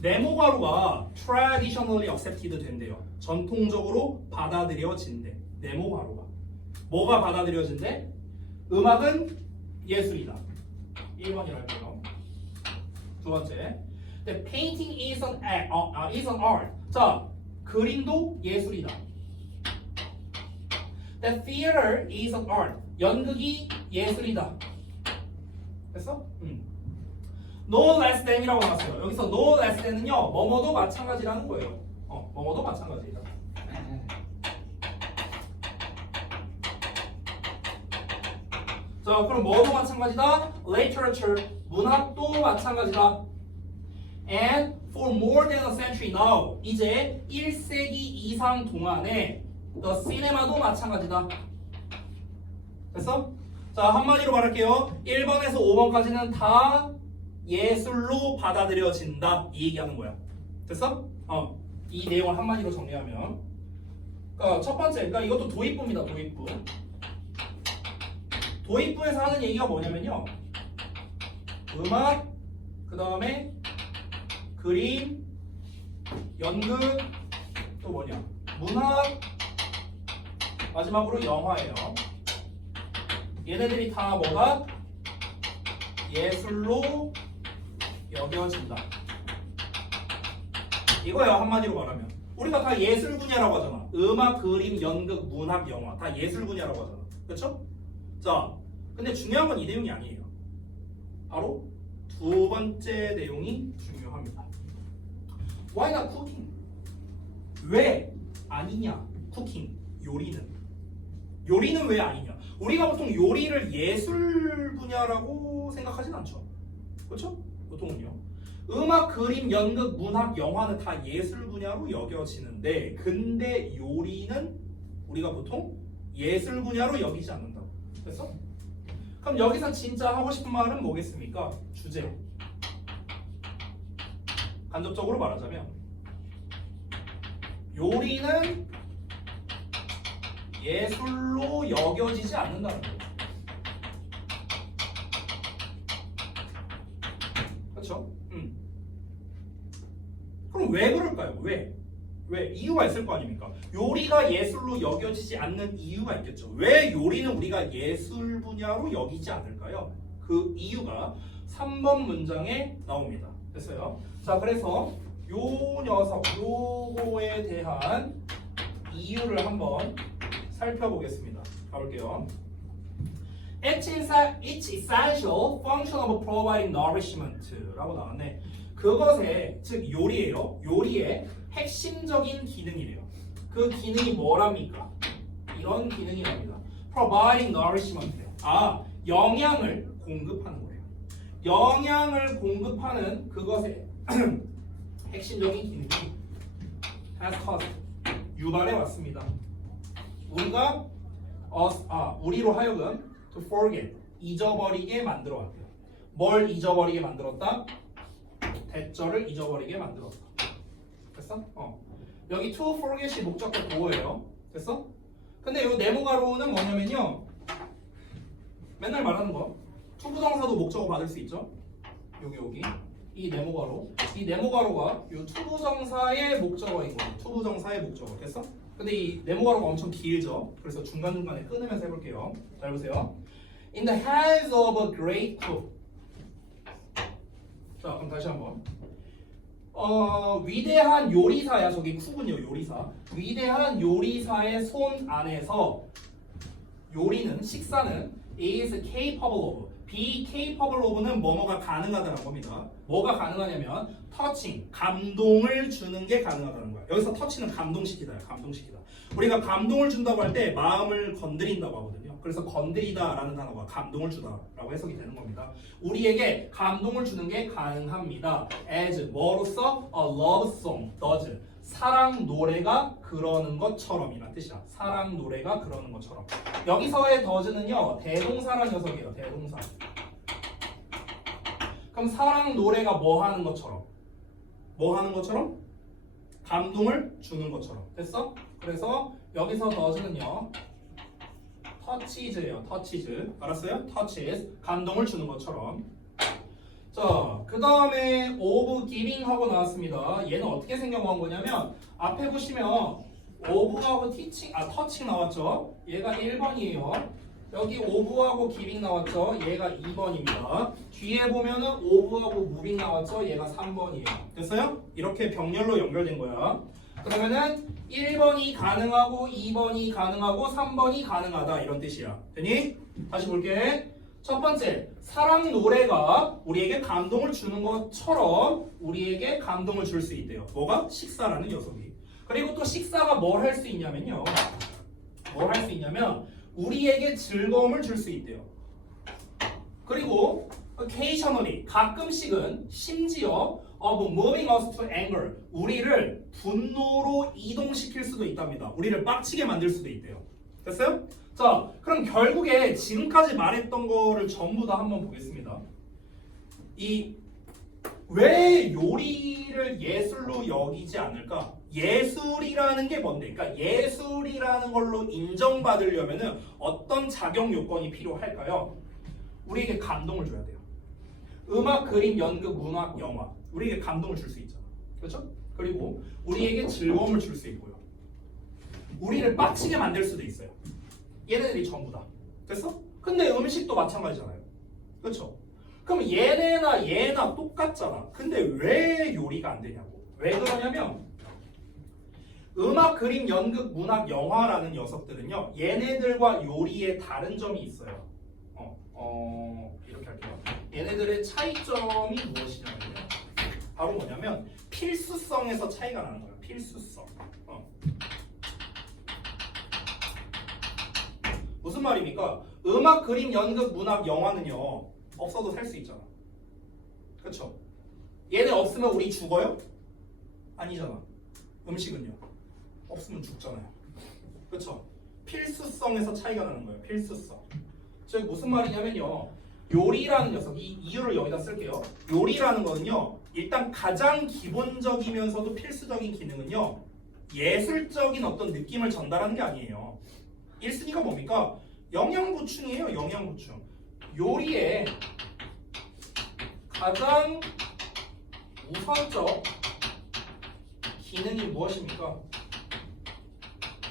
네모가루가 traditionally accepted 된대요. 전통적으로 받아들여진대. 네모가루가. 뭐가 받아들여진대? 음악은 예술이다. 1번이랄까요. 두 번째. The painting is an art. 자, 그림도 예술이다. The theater is an art. 연극이 예술이다. 됐어? No less than이라고 나왔어요. 여기서 no less than은요, 뭐뭐도 마찬가지라는 거예요. 뭐뭐도 마찬가지다. 자, 그럼 뭐도 마찬가지다? Literature, 문학도 마찬가지다. And for more than a century now, 이제 1세기 이상 동안에 The cinema도 마찬가지다. 됐어? 자, 한마디로 말할게요. 1번에서 5번까지는 다 예술로 받아들여진다. 이 얘기하는 거야. 됐어? 이 내용을 한마디로 정리하면, 그러니까 첫 번째, 그러니까 이것도 도입부입니다. 도입부. 도입부에서 하는 얘기가 뭐냐면요, 음악, 그 다음에 그림, 연극, 또 뭐냐, 문학, 마지막으로 영화예요. 얘네들이 다 뭐가? 예술로 여겨진다. 이거야, 한마디로 말하면. 우리가 다 예술 분야라고 하잖아. 음악, 그림, 연극, 문학, 영화 다 예술 분야라고 하잖아. 그렇죠? 자, 근데 중요한 건 이 내용이 아니에요. 바로 두 번째 내용이 중요합니다. Why not cooking? 왜 아니냐? 쿠킹, 요리는 왜 아니냐? 우리가 보통 요리를 예술 분야라고 생각하진 않죠. 그렇죠? 보통은요. 음악, 그림, 연극, 문학, 영화는 다 예술 분야로 여겨지는데, 근데 요리는 우리가 보통 예술 분야로 여기지 않는다고. 됐어? 그럼 여기서 진짜 하고 싶은 말은 뭐겠습니까? 주제. 간접적으로 말하자면 요리는 예술로 여겨지지 않는다는 거예요. 그렇죠? 그럼 왜 그럴까요? 왜? 이유가 있을 거 아닙니까? 요리가 예술로 여겨지지 않는 이유가 있겠죠. 왜 요리는 우리가 예술 분야로 여기지 않을까요? 그 이유가 3번 문장에 나옵니다. 됐어요? 자, 그래서 요 녀석, 요거에 대한 이유를 한번 살펴보겠습니다. 가볼게요. It's essential function of providing nourishment 라고 나왔네. 그것의, 즉 요리예요. 요리의 핵심적인 기능이래요. 그 기능이 뭐랍니까? 이런 기능이랍니다. Providing nourishment. 영양을 공급하는 거예요. 영양을 공급하는 그것의 핵심적인 기능이 has caused, 유발해 왔습니다. 우리로 하여금 to forget, 잊어버리게 만들어 왔대요. 뭘 잊어버리게 만들었다? 대절을 잊어버리게 만들었다. 됐어? 여기 to forget이 목적격 보호예요. 됐어? 근데 이 네모가로는 뭐냐면요, 맨날 말하는 거, 투부정사도 목적어 받을 수 있죠. 여기 이 네모가로가 이 투부정사의 목적어인 거예요. 투부정사의 목적어. 됐어? 근데 이 네모가로가 엄청 길죠. 그래서 중간중간에 끊으면서 해볼게요. 잘 보세요. In the hands of a great cook. 자, 그럼 다시 한번. 위대한 요리사야. 저기 쿡은요, 요리사. 위대한 요리사의 손 안에서 요리는, 식사는 is capable of. be capable of는 뭐뭐가 가능하다는 겁니다. 뭐가 가능하냐면 touching, 감동을 주는 게 가능하다는 거야. 여기서 touch는 감동시키다야. 감동시키다. 우리가 감동을 준다고 할 때 마음을 건드린다고 하거든요. 그래서 건드리다라는 단어가 감동을 주다라고 해석이 되는 겁니다. 우리에게 감동을 주는 게 가능합니다. as 뭐로써 a love song does. 사랑 노래가 그러는 것처럼 이란 뜻이야. 사랑 노래가 그러는 것처럼. 여기서의 does는요, 대동사란 녀석이에요. 대동사. 그럼 사랑 노래가 뭐 하는 것처럼? 뭐 하는 것처럼? 감동을 주는 것처럼. 됐어? 그래서 여기서 does는요, touches예요. touches. 알았어요? touches. 감동을 주는 것처럼. 자, 그 다음에 of giving 하고 나왔습니다. 얘는 어떻게 생겨난 거냐면 앞에 보시면 of하고 touching 나왔죠. 얘가 1번이에요. 여기 of하고 giving 나왔죠. 얘가 2번입니다. 뒤에 보면은 of하고 moving 나왔죠. 얘가 3번이에요. 됐어요? 이렇게 병렬로 연결된 거야. 그러면은 1번이 가능하고 2번이 가능하고 3번이 가능하다 이런 뜻이야. 되니? 다시 볼게. 첫 번째, 사랑 노래가 우리에게 감동을 주는 것처럼 우리에게 감동을 줄 수 있대요. 뭐가? 식사라는 녀석이. 그리고 또 식사가 뭘 할 수 있냐면요. 뭘 할 수 있냐면 우리에게 즐거움을 줄 수 있대요. 그리고 occasionally, 가끔씩은 심지어 of moving us to anger, 우리를 분노로 이동시킬 수도 있답니다. 우리를 빡치게 만들 수도 있대요. 됐어요? 자, 그럼 결국에 지금까지 말했던 거를 전부 다 한번 보겠습니다. 왜 요리를 예술로 여기지 않을까? 예술이라는 게 뭔데? 그러니까 예술이라는 걸로 인정받으려면은 어떤 자격 요건이 필요할까요? 우리에게 감동을 줘야 돼요. 음악, 그림, 연극, 문학, 영화. 우리에게 감동을 줄 수 있잖아. 그렇죠? 그리고 우리에게 즐거움을 줄 수 있고요. 우리를 빡치게 만들 수도 있어요. 얘네들이 전부 다. 됐어? 근데 음식도 마찬가지잖아요. 그렇죠? 그럼 얘나 똑같잖아. 근데 왜 요리가 안 되냐고. 왜 그러냐면 음악, 그림, 연극, 문학, 영화라는 녀석들은요, 얘네들과 요리에 다른 점이 있어요. 이렇게 할게요. 얘네들의 차이점이 무엇이냐면요, 바로 뭐냐면 필수성에서 차이가 나는 거예요. 필수성. 무슨 말입니까? 음악, 그림, 연극, 문학, 영화는요, 없어도 살 수 있잖아. 그렇죠? 얘네 없으면 우리 죽어요? 아니잖아. 음식은요, 없으면 죽잖아요. 그렇죠? 필수성에서 차이가 나는 거예요. 필수성. 즉 무슨 말이냐면요, 요리라는 녀석, 이 이유를 여기다 쓸게요. 요리라는 거는요, 일단 가장 기본적이면서도 필수적인 기능은요, 예술적인 어떤 느낌을 전달하는 게 아니에요. 1순위가 뭡니까? 영양 보충이에요. 영양 보충. 요리에 가장 우선적 기능이 무엇입니까?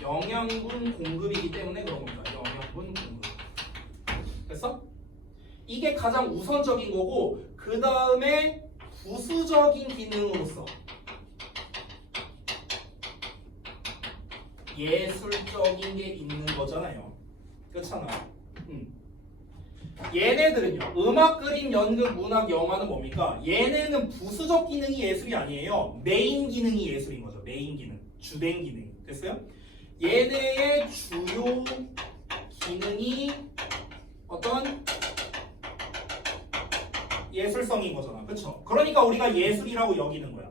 영양분 공급이기 때문에 그런 겁니다. 영양분 공급. 됐어? 이게 가장 우선적인 거고 그 다음에 부수적인 기능으로서 예술적인 게 있는 거잖아요. 그렇잖아. 얘네들은요. 음악, 그림, 연극, 문학, 영화는 뭡니까? 얘네는 부수적 기능이 예술이 아니에요. 메인 기능이 예술인 거죠. 메인 기능. 주된 기능. 됐어요? 얘네의 주요 기능이 어떤 예술성인 거잖아. 그쵸? 그러니까 우리가 예술이라고 여기는 거야.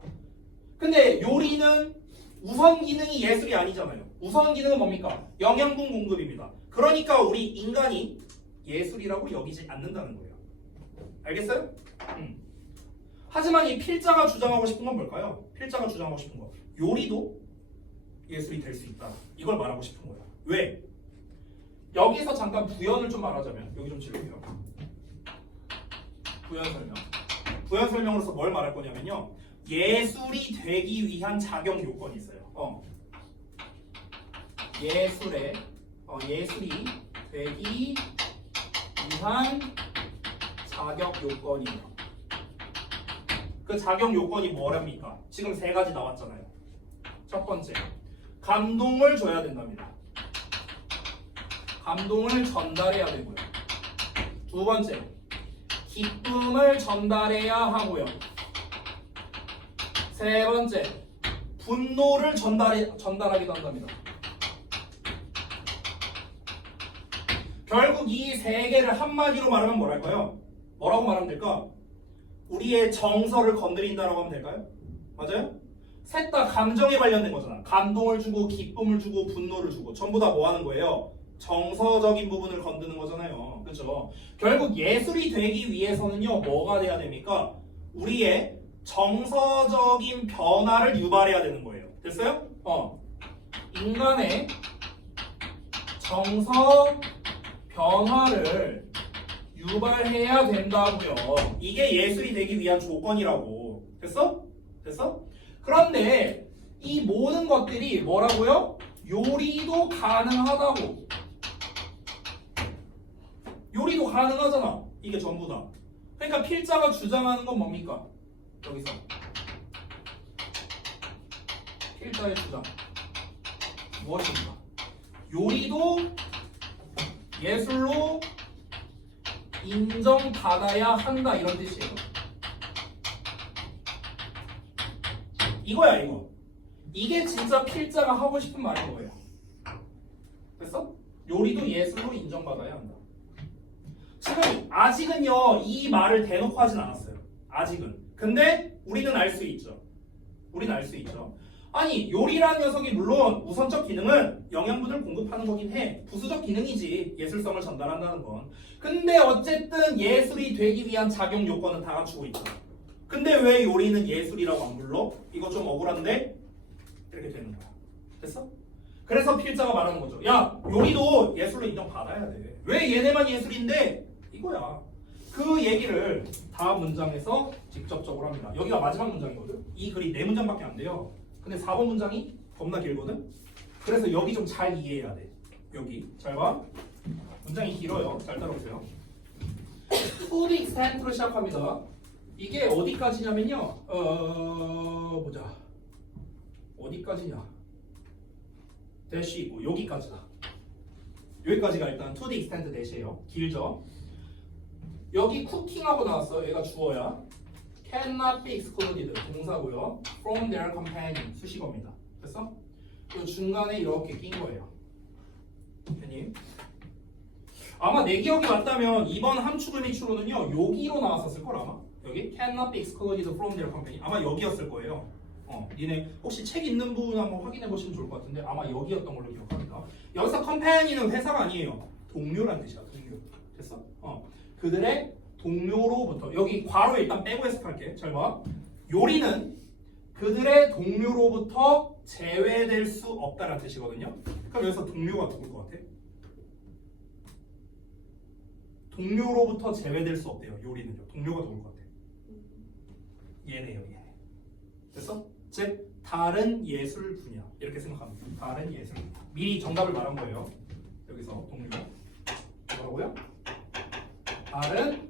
근데 요리는 우선 기능이 예술이 아니잖아요. 우선 기능은 뭡니까? 영양분 공급입니다. 그러니까 우리 인간이 예술이라고 여기지 않는다는 거예요. 알겠어요? 하지만 이 필자가 주장하고 싶은 건 뭘까요? 필자가 주장하고 싶은 거. 요리도 예술이 될 수 있다. 이걸 말하고 싶은 거야. 왜? 여기서 잠깐 부연을 좀 말하자면 여기 좀 지울게요. 부연 설명. 부연 설명으로서 뭘 말할 거냐면요. 예술이 되기 위한 자격 요건이 있어요. 예술이 되기 위한 자격 요건이에요. 그 자격 요건이 뭐랍니까? 지금 세 가지 나왔잖아요. 첫 번째, 감동을 줘야 된답니다. 감동을 전달해야 되고요. 두 번째, 기쁨을 전달해야 하고요. 세 번째, 분노를 전달하기도 한답니다. 결국 이 세 개를 한마디로 말하면 뭐랄까요? 뭐라고 말하면 될까? 우리의 정서를 건드린다라고 하면 될까요? 맞아요? 셋 다 감정에 관련된 거잖아. 감동을 주고 기쁨을 주고 분노를 주고 전부 다 뭐 하는 거예요? 정서적인 부분을 건드는 거잖아요. 그렇죠? 결국 예술이 되기 위해서는요. 뭐가 돼야 됩니까? 우리의 정서적인 변화를 유발해야 되는 거예요. 됐어요? 인간의 정서 변화를 유발해야 된다고요. 이게 예술이 되기 위한 조건이라고. 됐어? 됐어? 그런데 이 모든 것들이 뭐라고요? 요리도 가능하다고. 요리도 가능하잖아. 이게 전부 다. 그러니까 필자가 주장하는 건 뭡니까? 여기서 필자의 주장 무엇입니까? 요리도 예술로 인정받아야 한다 이런 뜻이에요. 이거야 이거. 이게 진짜 필자가 하고 싶은 말인 거예요. 됐어? 요리도 예술로 인정받아야 한다. 지금 아직은요 이 말을 대놓고 하진 않았어요. 아직은. 근데 우리는 알 수 있죠. 우리는 알 수 있죠. 아니 요리라는 녀석이 물론 우선적 기능은 영양분을 공급하는 거긴 해. 부수적 기능이지 예술성을 전달한다는 건. 근데 어쨌든 예술이 되기 위한 작용 요건은 다 갖추고 있죠. 근데 왜 요리는 예술이라고 안 불러? 이거 좀 억울한데? 이렇게 되는 거야. 됐어? 그래서 필자가 말하는 거죠. 야 요리도 예술로 인정받아야 돼. 왜 얘네만 예술인데? 이거야. 그 얘기를 다음 문장에서 직접적으로 합니다. 여기가 마지막 문장이거든. 이 글이 4문장밖에 안 돼요. 근데 4번 문장이 겁나 길거든. 그래서 여기 좀 잘 이해해야 돼. 여기 잘 봐. 문장이 길어요. 잘 따라오세요. To the extent로 시작합니다. 이게 어디까지냐면요. 보자. 어디까지냐? 대시 있고 여기까지다. 여기까지가 일단 to the extent 대시예요. 길죠. 여기 쿠킹하고 나왔어. 얘가 주어야. cannot be excluded 동사고요. from their companion 수식어입니다. 됐어? 이 중간에 이렇게 낀 거예요. 괜히. 아마 내 기억이 맞다면 이번 함축을미추로는요 여기로 나왔었을 걸 아마. 여기 cannot be excluded from their companion 아마 여기였을 거예요. 니네 혹시 책 있는 분 한번 확인해 보시면 좋을 것 같은데 아마 여기였던 걸로 기억합니다. 여기서 companion은 회사가 아니에요. 동료란 뜻이야. 동료. 됐어? 그들의 동료로부터 여기 괄호 일단 빼고 해석할게. 잘 봐. 요리는 그들의 동료로부터 제외될 수 없다라는 뜻이거든요. 그럼 여기서 동료가 누굴 것 같아? 동료로부터 제외될 수 없대요. 요리는요. 동료가 누굴 것 같아? 얘네요. 얘네. 됐어? 즉 다른 예술 분야 이렇게 생각합니다. 다른 예술 분야. 미리 정답을 말한 거예요. 여기서 동료 뭐라고요? 다른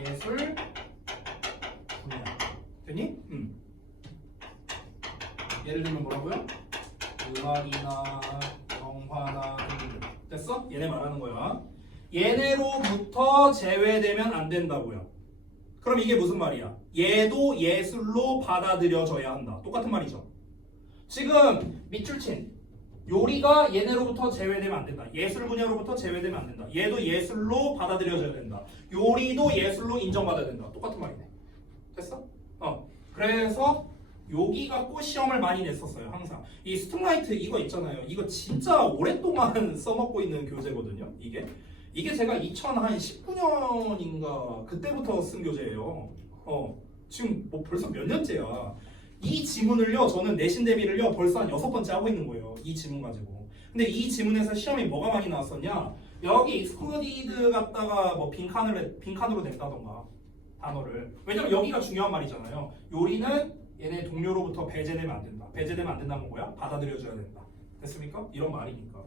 예술 분야 되니? 예를 들면 뭐라고요? 음악이나 영화나 등등. 됐어? 얘네 말하는 거야. 얘네로부터 제외되면 안 된다고요. 그럼 이게 무슨 말이야? 얘도 예술로 받아들여져야 한다. 똑같은 말이죠. 지금 밑줄 친 요리가 얘네로부터 제외되면 안 된다. 예술 분야로부터 제외되면 안 된다. 얘도 예술로 받아들여져야 된다. 요리도 예술로 인정받아야 된다. 똑같은 말이네. 됐어? 그래서 여기 갖고 시험을 많이 냈었어요. 항상 이 스퉁라이트 이거 있잖아요. 이거 진짜 오랫동안 써먹고 있는 교재거든요. 이게 제가 2019년인가 그때부터 쓴 교재예요. 지금 뭐 벌써 몇 년째야. 이 지문을요, 저는 내신 대비를요 벌써 한 6번째 하고 있는 거예요. 이 지문 가지고. 근데 이 지문에서 시험이 뭐가 많이 나왔었냐? 여기 excluded 갖다가 뭐 빈칸으로 냈다던가 단어를. 왜냐면 여기가 중요한 말이잖아요. 요리는 얘네 동료로부터 배제되면 안 된다. 배제되면 안 된다는 뭐야? 받아들여줘야 된다. 됐습니까? 이런 말이니까.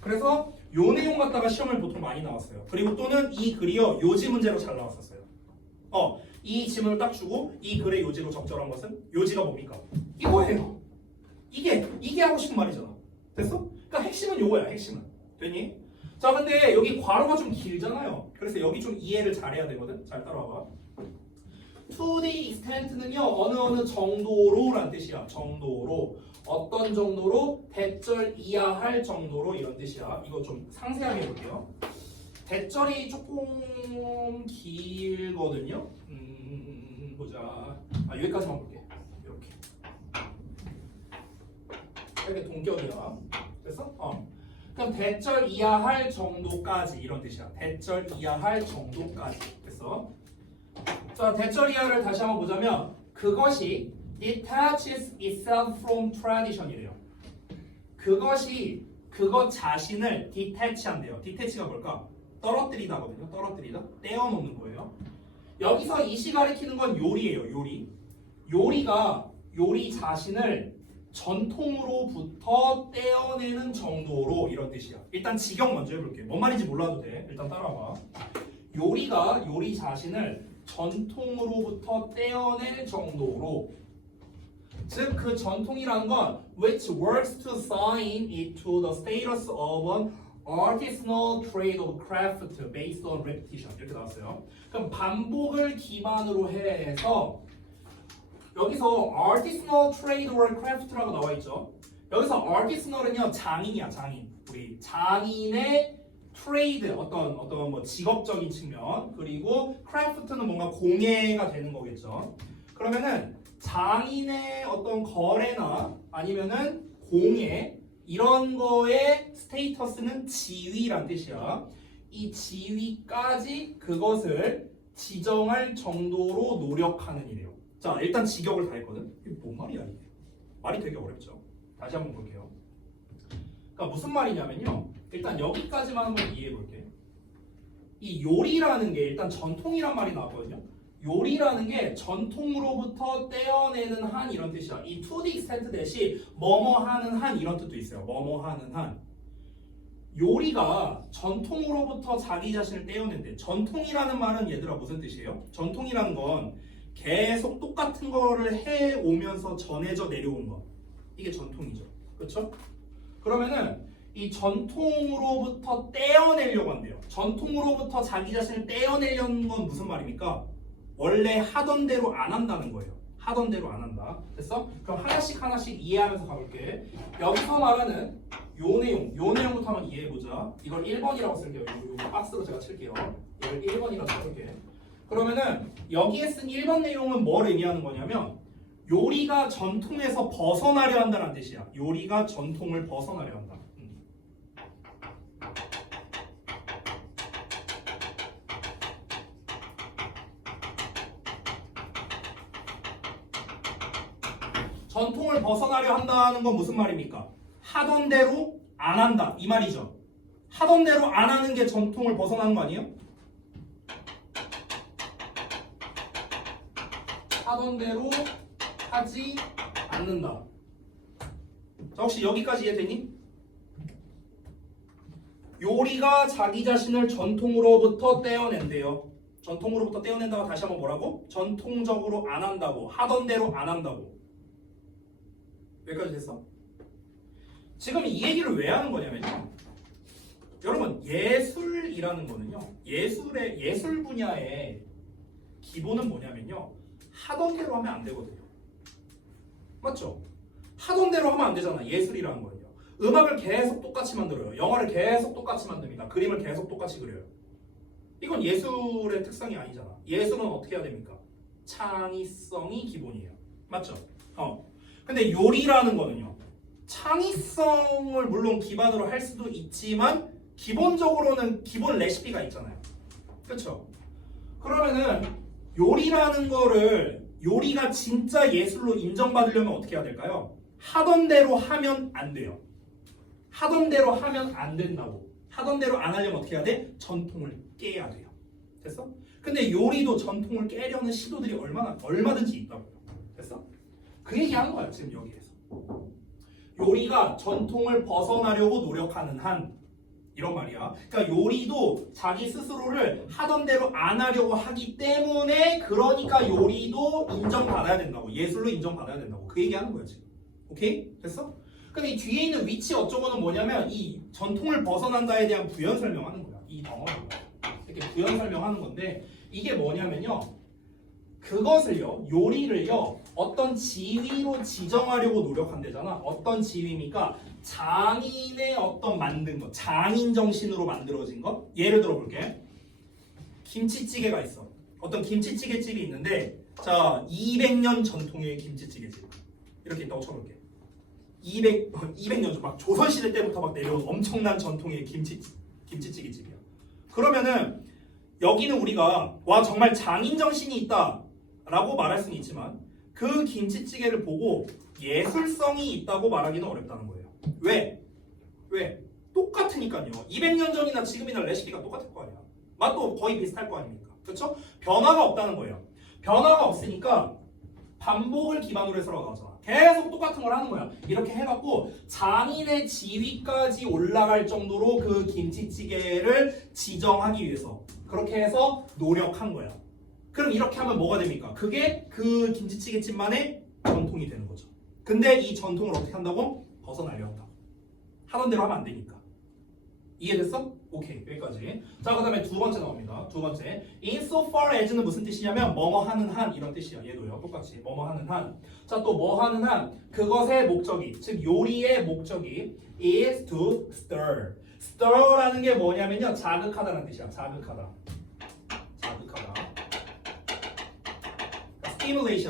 그래서 요 내용 갖다가 시험을 보통 많이 나왔어요. 그리고 또는 이 글이요 요지 문제로 잘 나왔었어요. 이 지문을 딱 주고 이 글의 요지로 적절한 것은 요지가 뭡니까? 이거예요. 이게 하고 싶은 말이잖아. 됐어? 그러니까 핵심은 요거야. 핵심은. 되니? 자, 근데 여기 괄호가 좀 길잖아요. 그래서 여기 좀 이해를 잘해야 되거든. 잘 따라와봐. To the extent는요 어느 정도로라는 뜻이야. 정도로. 어떤 정도로? 대절 이하할 정도로 이런 뜻이야. 이거 좀 상세하게 해볼게요. 대절이 조금 길거든요. 보자. 여기까지만 볼게. 이렇게 동격이야. 됐어? 그럼 대절 이하할 정도까지 이런 뜻이야. 대절 이하할 정도까지. 됐어? 자, 대절 이하를 다시 한번 보자면 그것이 detaches itself from tradition이래요. 그것이 그것 자신을 detach한대요. detach가 뭘까? 떨어뜨리다거든요. 떨어뜨리다. 떼어놓는 거예요. 여기서 이시 가리키는 건 요리예요. 요리가 요리 자신을 전통으로부터 떼어내는 정도로 이런 뜻이야. 일단 직역 먼저 해볼게. 뭔 말인지 몰라도 돼. 일단 따라와. 요리가 요리 자신을 전통으로부터 떼어낼 정도로, 즉 그 전통이란 건 which works to sign it to the status of an artisanal trade of craft based on repetition 이렇게 나왔어요. 그럼 반복을 기반으로 해서 여기서 artisanal trade or craft라고 나와 있죠. 여기서 artisanal은요 장인이야. 장인. 우리 장인의 트레이드 어떤 뭐 직업적인 측면, 그리고 크래프트는 뭔가 공예가 되는 거겠죠. 그러면은 장인의 어떤 거래나 아니면은 공예 이런 거의 스테이터스는 지위란 뜻이야. 이 지위까지 그것을 지정할 정도로 노력하는 이래요. 자, 일단 직역을 다 했거든. 이게 뭔 말이야 이게? 말이 되게 어렵죠. 다시 한번 볼게요. 그러니까 무슨 말이냐면요. 일단 여기까지만 한번 이해해 볼게. 이 요리라는 게 일단 전통이란 말이 나왔거든요. 요리라는 게 전통으로부터 떼어내는 한 이런 뜻이야. 이 to the extent 대신 뭐뭐 하는 한 이런 뜻도 있어요. 뭐뭐 하는 한. 요리가 전통으로부터 자기 자신을 떼어낸대. 전통이라는 말은 얘들아 무슨 뜻이에요? 전통이라는 건 계속 똑같은 거를 해오면서 전해져 내려온 거. 이게 전통이죠. 그렇죠? 그러면은 이 전통으로부터 떼어내려고 한대요. 전통으로부터 자기 자신을 떼어내려는 건 무슨 말입니까? 원래 하던 대로 안 한다는 거예요. 하던 대로 안 한다. 됐어? 그럼 하나씩 이해하면서 가볼게. 여기서 말하는 요 내용부터 한번 이해해보자. 이걸 1번이라고 쓸게요. 요 박스로 제가 칠게요. 이걸 1번이라고 써볼게. 그러면은 여기에 쓴 1번 내용은 뭘 의미하는 거냐면 요리가 전통에서 벗어나려 한다는 뜻이야. 요리가 전통을 벗어나려 한다. 전통을 벗어나려 한다는 건 무슨 말입니까? 하던 대로 안 한다 이 말이죠. 하던 대로 안 하는 게 전통을 벗어나는 거 아니에요? 하던 대로 하지 않는다. 자, 혹시 여기까지 이해되니? 요리가 자기 자신을 전통으로부터 떼어낸대요. 전통으로부터 떼어낸다가 다시 한번 뭐라고? 전통적으로 안 한다고. 하던 대로 안 한다고. 여기까지 됐어? 지금 이 얘기를 왜 하는 거냐면요. 여러분, 예술이라는 거는요. 예술 분야의 기본은 뭐냐면요. 하던 대로 하면 안 되거든요. 맞죠? 하던 대로 하면 안 되잖아. 예술이라는 거는요. 음악을 계속 똑같이 만들어요. 영화를 계속 똑같이 만듭니다. 그림을 계속 똑같이 그려요. 이건 예술의 특성이 아니잖아. 예술은 어떻게 해야 됩니까? 창의성이 기본이에요. 맞죠? 근데 요리라는 거는요. 창의성을 물론 기반으로 할 수도 있지만 기본적으로는 기본 레시피가 있잖아요. 그렇죠? 그러면은 요리라는 거를 요리가 진짜 예술로 인정받으려면 어떻게 해야 될까요? 하던 대로 하면 안 돼요. 하던 대로 하면 안 된다고. 하던 대로 안 하려면 어떻게 해야 돼? 전통을 깨야 돼요. 됐어? 근데 요리도 전통을 깨려는 시도들이 얼마든지 있다고요. 됐어? 그 얘기하는 거야 지금 여기에서. 요리가 전통을 벗어나려고 노력하는 한 이런 말이야. 그러니까 요리도 자기 스스로를 하던 대로 안 하려고 하기 때문에 그러니까 요리도 인정받아야 된다고. 예술로 인정받아야 된다고. 그 얘기하는 거야 지금. 오케이? 됐어? 근데 이 뒤에 있는 위치 어쩌고는 뭐냐면 이 전통을 벗어난다에 대한 부연 설명하는 거야. 이 덩어리가. 이렇게 부연 설명하는 건데 이게 뭐냐면요. 그것을요. 요리를요. 어떤 지위로 지정하려고 노력한대잖아. 어떤 지위입니까? 장인의 어떤 만든 것. 장인 정신으로 만들어진 것. 예를 들어 볼게. 김치찌개가 있어. 어떤 김치찌개 집이 있는데 자 200년 전통의 김치찌개 집. 이렇게 있다고 쳐볼게. 200년 전 막 조선시대 때부터 막 내려온 엄청난 전통의 김치찌개 집이야. 그러면은 여기는 우리가 와 정말 장인 정신이 있다라고 말할 수는 있지만 그 김치찌개를 보고 예술성이 있다고 말하기는 어렵다는 거예요. 왜? 똑같으니까요. 200년 전이나 지금이나 레시피가 똑같을 거 아니야. 맛도 거의 비슷할 거 아닙니까? 그렇죠? 변화가 없다는 거예요. 변화가 없으니까 반복을 기반으로 해서라고 나오잖아. 계속 똑같은 걸 하는 거야. 이렇게 해갖고 장인의 지위까지 올라갈 정도로 그 김치찌개를 지정하기 위해서 그렇게 해서 노력한 거야. 그럼 이렇게 하면 뭐가 됩니까? 그게 그 김치찌개집만의 전통이 되는 거죠. 근데 이 전통을 어떻게 한다고? 벗어나려 한다고. 하던 대로 하면 안 되니까. 이해됐어? 오케이, 여기까지. 자, 그 다음에 두 번째 나옵니다. 두 번째. insofar as는 무슨 뜻이냐면 뭐뭐 하는 한 이런 뜻이야. 얘도요. 똑같이 뭐뭐 하는 한. 자, 또 뭐 하는 한. 그것의 목적이, 즉 요리의 목적이 is to stir. stir라는 게 뭐냐면요. 자극하다는 뜻이야. 자극하다.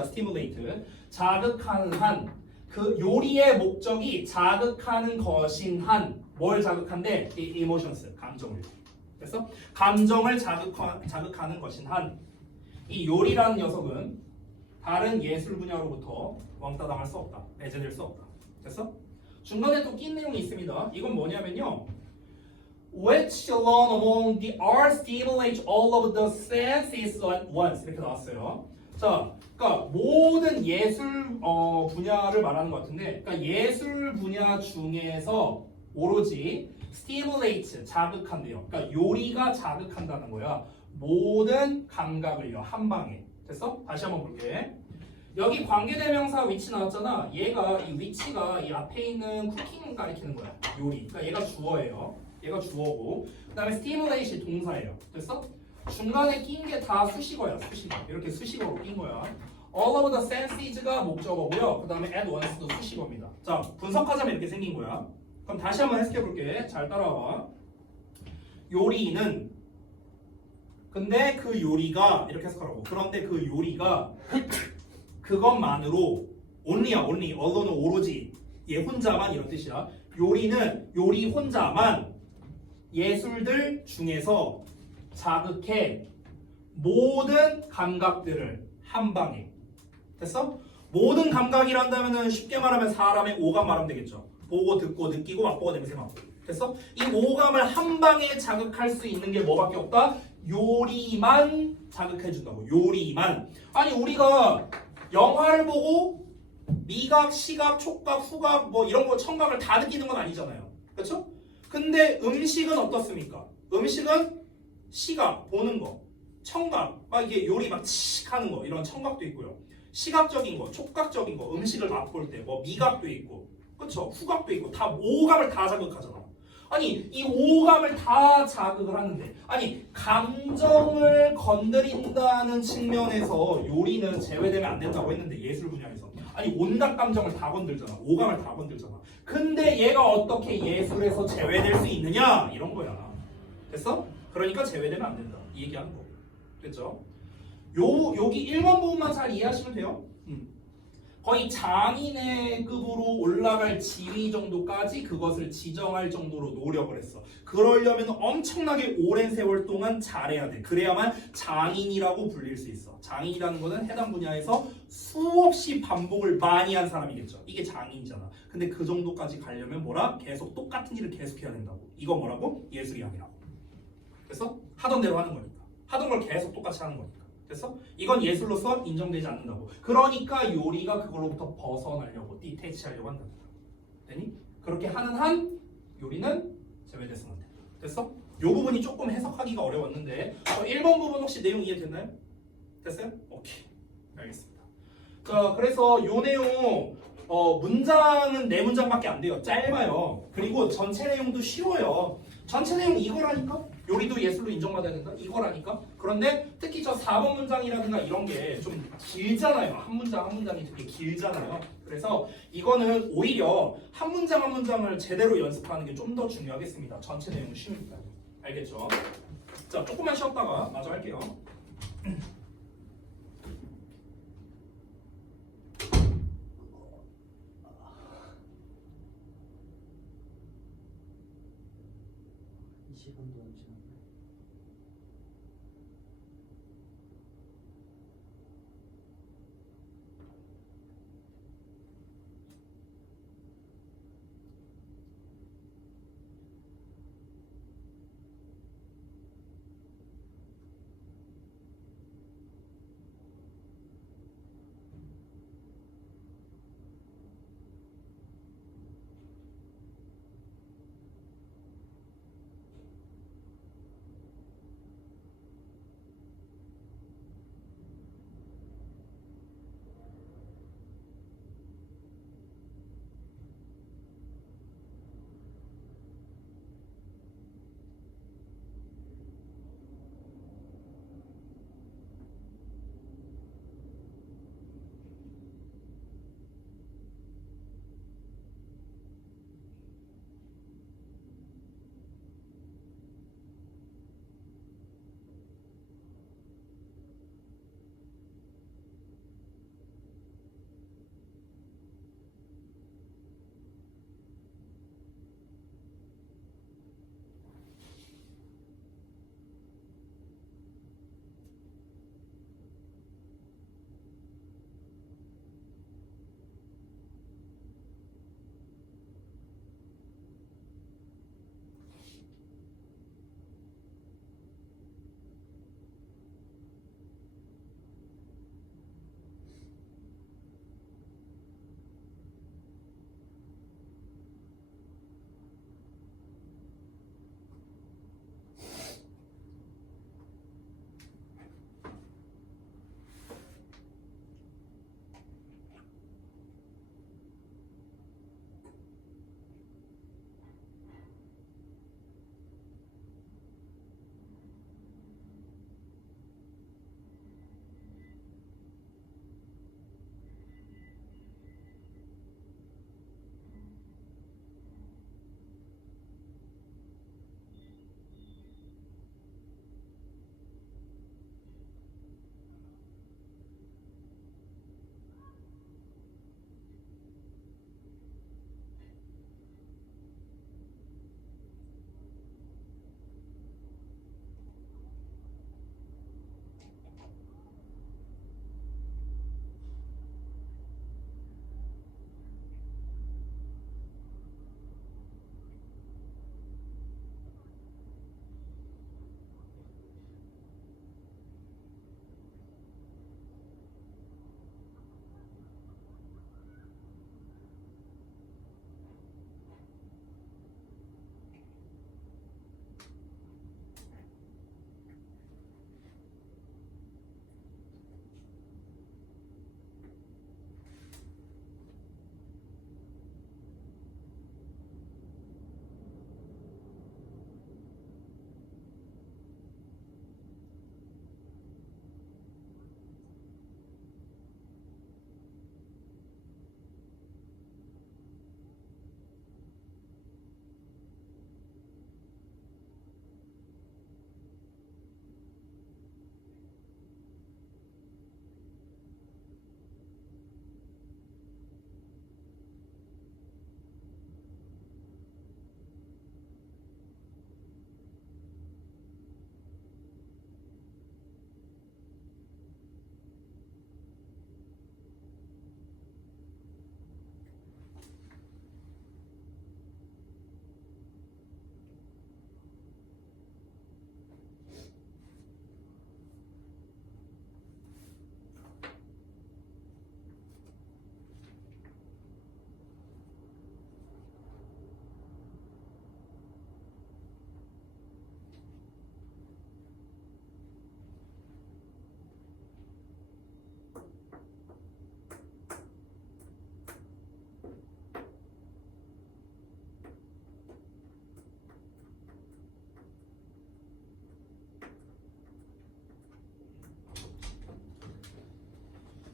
stimulate. 자극하는 한. 그 요리의 목적이 자극하는 것인 한. 뭘 자극한대? 이 emotions, 감정을. 그래서 감정을 자극하는 것인 한. 이 요리라는 녀석은 다른 예술 분야로부터 왕따 당할 수 없다. 배제될 수 없다. 됐어? 중간에 또 낀 내용이 있습니다. 이건 뭐냐면요. Which alone among the art stimulates all of the senses at once. 이렇게 나왔어요. 자, 그러니까 모든 예술 분야를 말하는 것 같은데, 그러니까 예술 분야 중에서 오로지 stimulate, 자극한대요. 그러니까 요리가 자극한다는 거야. 모든 감각을요. 한 방에. 됐어? 다시 한번 볼게. 여기 관계대명사 위치 나왔잖아. 얘가 이 위치가 이 앞에 있는 쿠킹 가리키는 거야. 요리. 그러니까 얘가 주어예요. 얘가 주어고. 그다음에 stimulate이 동사예요. 됐어? 중간에 낀 게 다 수식어야. 수식어. 이렇게 수식어로 낀 거야. All of the senses가 목적어고요. 그다음에 at once도 수식어입니다. 자, 분석하자면 이렇게 생긴 거야. 그럼 다시 한번 해석해 볼게. 잘 따라와. 요리는 근데 그 요리가 이렇게 해석하라고. 그런데 그 요리가 그것만으로 only alone 오로지 얘 혼자만 이런 뜻이야. 요리는 요리 혼자만 예술들 중에서 자극해 모든 감각들을 한 방에. 됐어? 모든 감각이란다면은 쉽게 말하면 사람의 오감 말하면 되겠죠. 보고 듣고 느끼고 맛보고 냄새 맡고. 됐어? 이 오감을 한 방에 자극할 수 있는 게 뭐밖에 없다? 요리만 자극해 준다고. 요리만. 아니 우리가 영화를 보고 미각, 시각, 촉각, 후각 뭐 이런 거 청각을 다 느끼는 건 아니잖아요. 그렇죠? 근데 음식은 어떻습니까? 음식은 시각, 보는 거, 청각, 막 이게 요리 막 칙 하는 거 이런 청각도 있고요. 시각적인 거, 촉각적인 거, 음식을 맛볼 때 뭐 미각도 있고, 그렇죠? 후각도 있고 다 오감을 다 자극하잖아. 아니 이 오감을 다 자극을 하는데 아니 감정을 건드린다는 측면에서 요리는 제외되면 안 된다고 했는데 예술 분야에서 아니 온갖 감정을 다 건들잖아. 오감을 다 건들잖아. 근데 얘가 어떻게 예술에서 제외될 수 있느냐 이런 거야. 됐어? 그러니까 제외되면 안 된다 이 얘기하는 거. 됐죠? 여기 1번 부분만 잘 이해하시면 돼요. 거의 장인의 급으로 올라갈 지위 정도까지 그것을 지정할 정도로 노력을 했어. 그러려면 엄청나게 오랜 세월 동안 잘해야 돼. 그래야만 장인이라고 불릴 수 있어. 장인이라는 거는 해당 분야에서 수없이 반복을 많이 한 사람이겠죠. 이게 장인이잖아. 근데 그 정도까지 가려면 뭐라? 계속 똑같은 일을 계속해야 된다고. 이거 뭐라고? 예술이학이라고. 그래서 하던 대로 하는 거니까. 하던 걸 계속 똑같이 하는 거니까. 됐어? 이건 예술로서 인정되지 않는다고. 그러니까 요리가 그걸로부터 벗어나려고 디테치하려고 한다. 되니? 그렇게 하는 한 요리는 제외됐으면 돼. 됐어? 요 부분이 조금 해석하기가 어려웠는데 1번 부분 혹시 내용 이해됐나요? 됐어요? 오케이. 알겠습니다. 자, 그래서 요 내용 문장은 4문장밖에 안 돼요. 짧아요. 그리고 전체 내용도 쉬워요. 전체 내용 이거라니까? 요리도 예술로 인정받아야 된다? 이거라니까? 그런데 특히 저 4번 문장이라든가 이런 게 좀 길잖아요. 한 문장 한 문장이 되게 길잖아요. 그래서 이거는 오히려 한 문장 한 문장을 제대로 연습하는 게 좀 더 중요하겠습니다. 전체 내용은 쉬우니까. 알겠죠? 자, 조금만 쉬었다가 마저 할게요. 20분 더 지났네.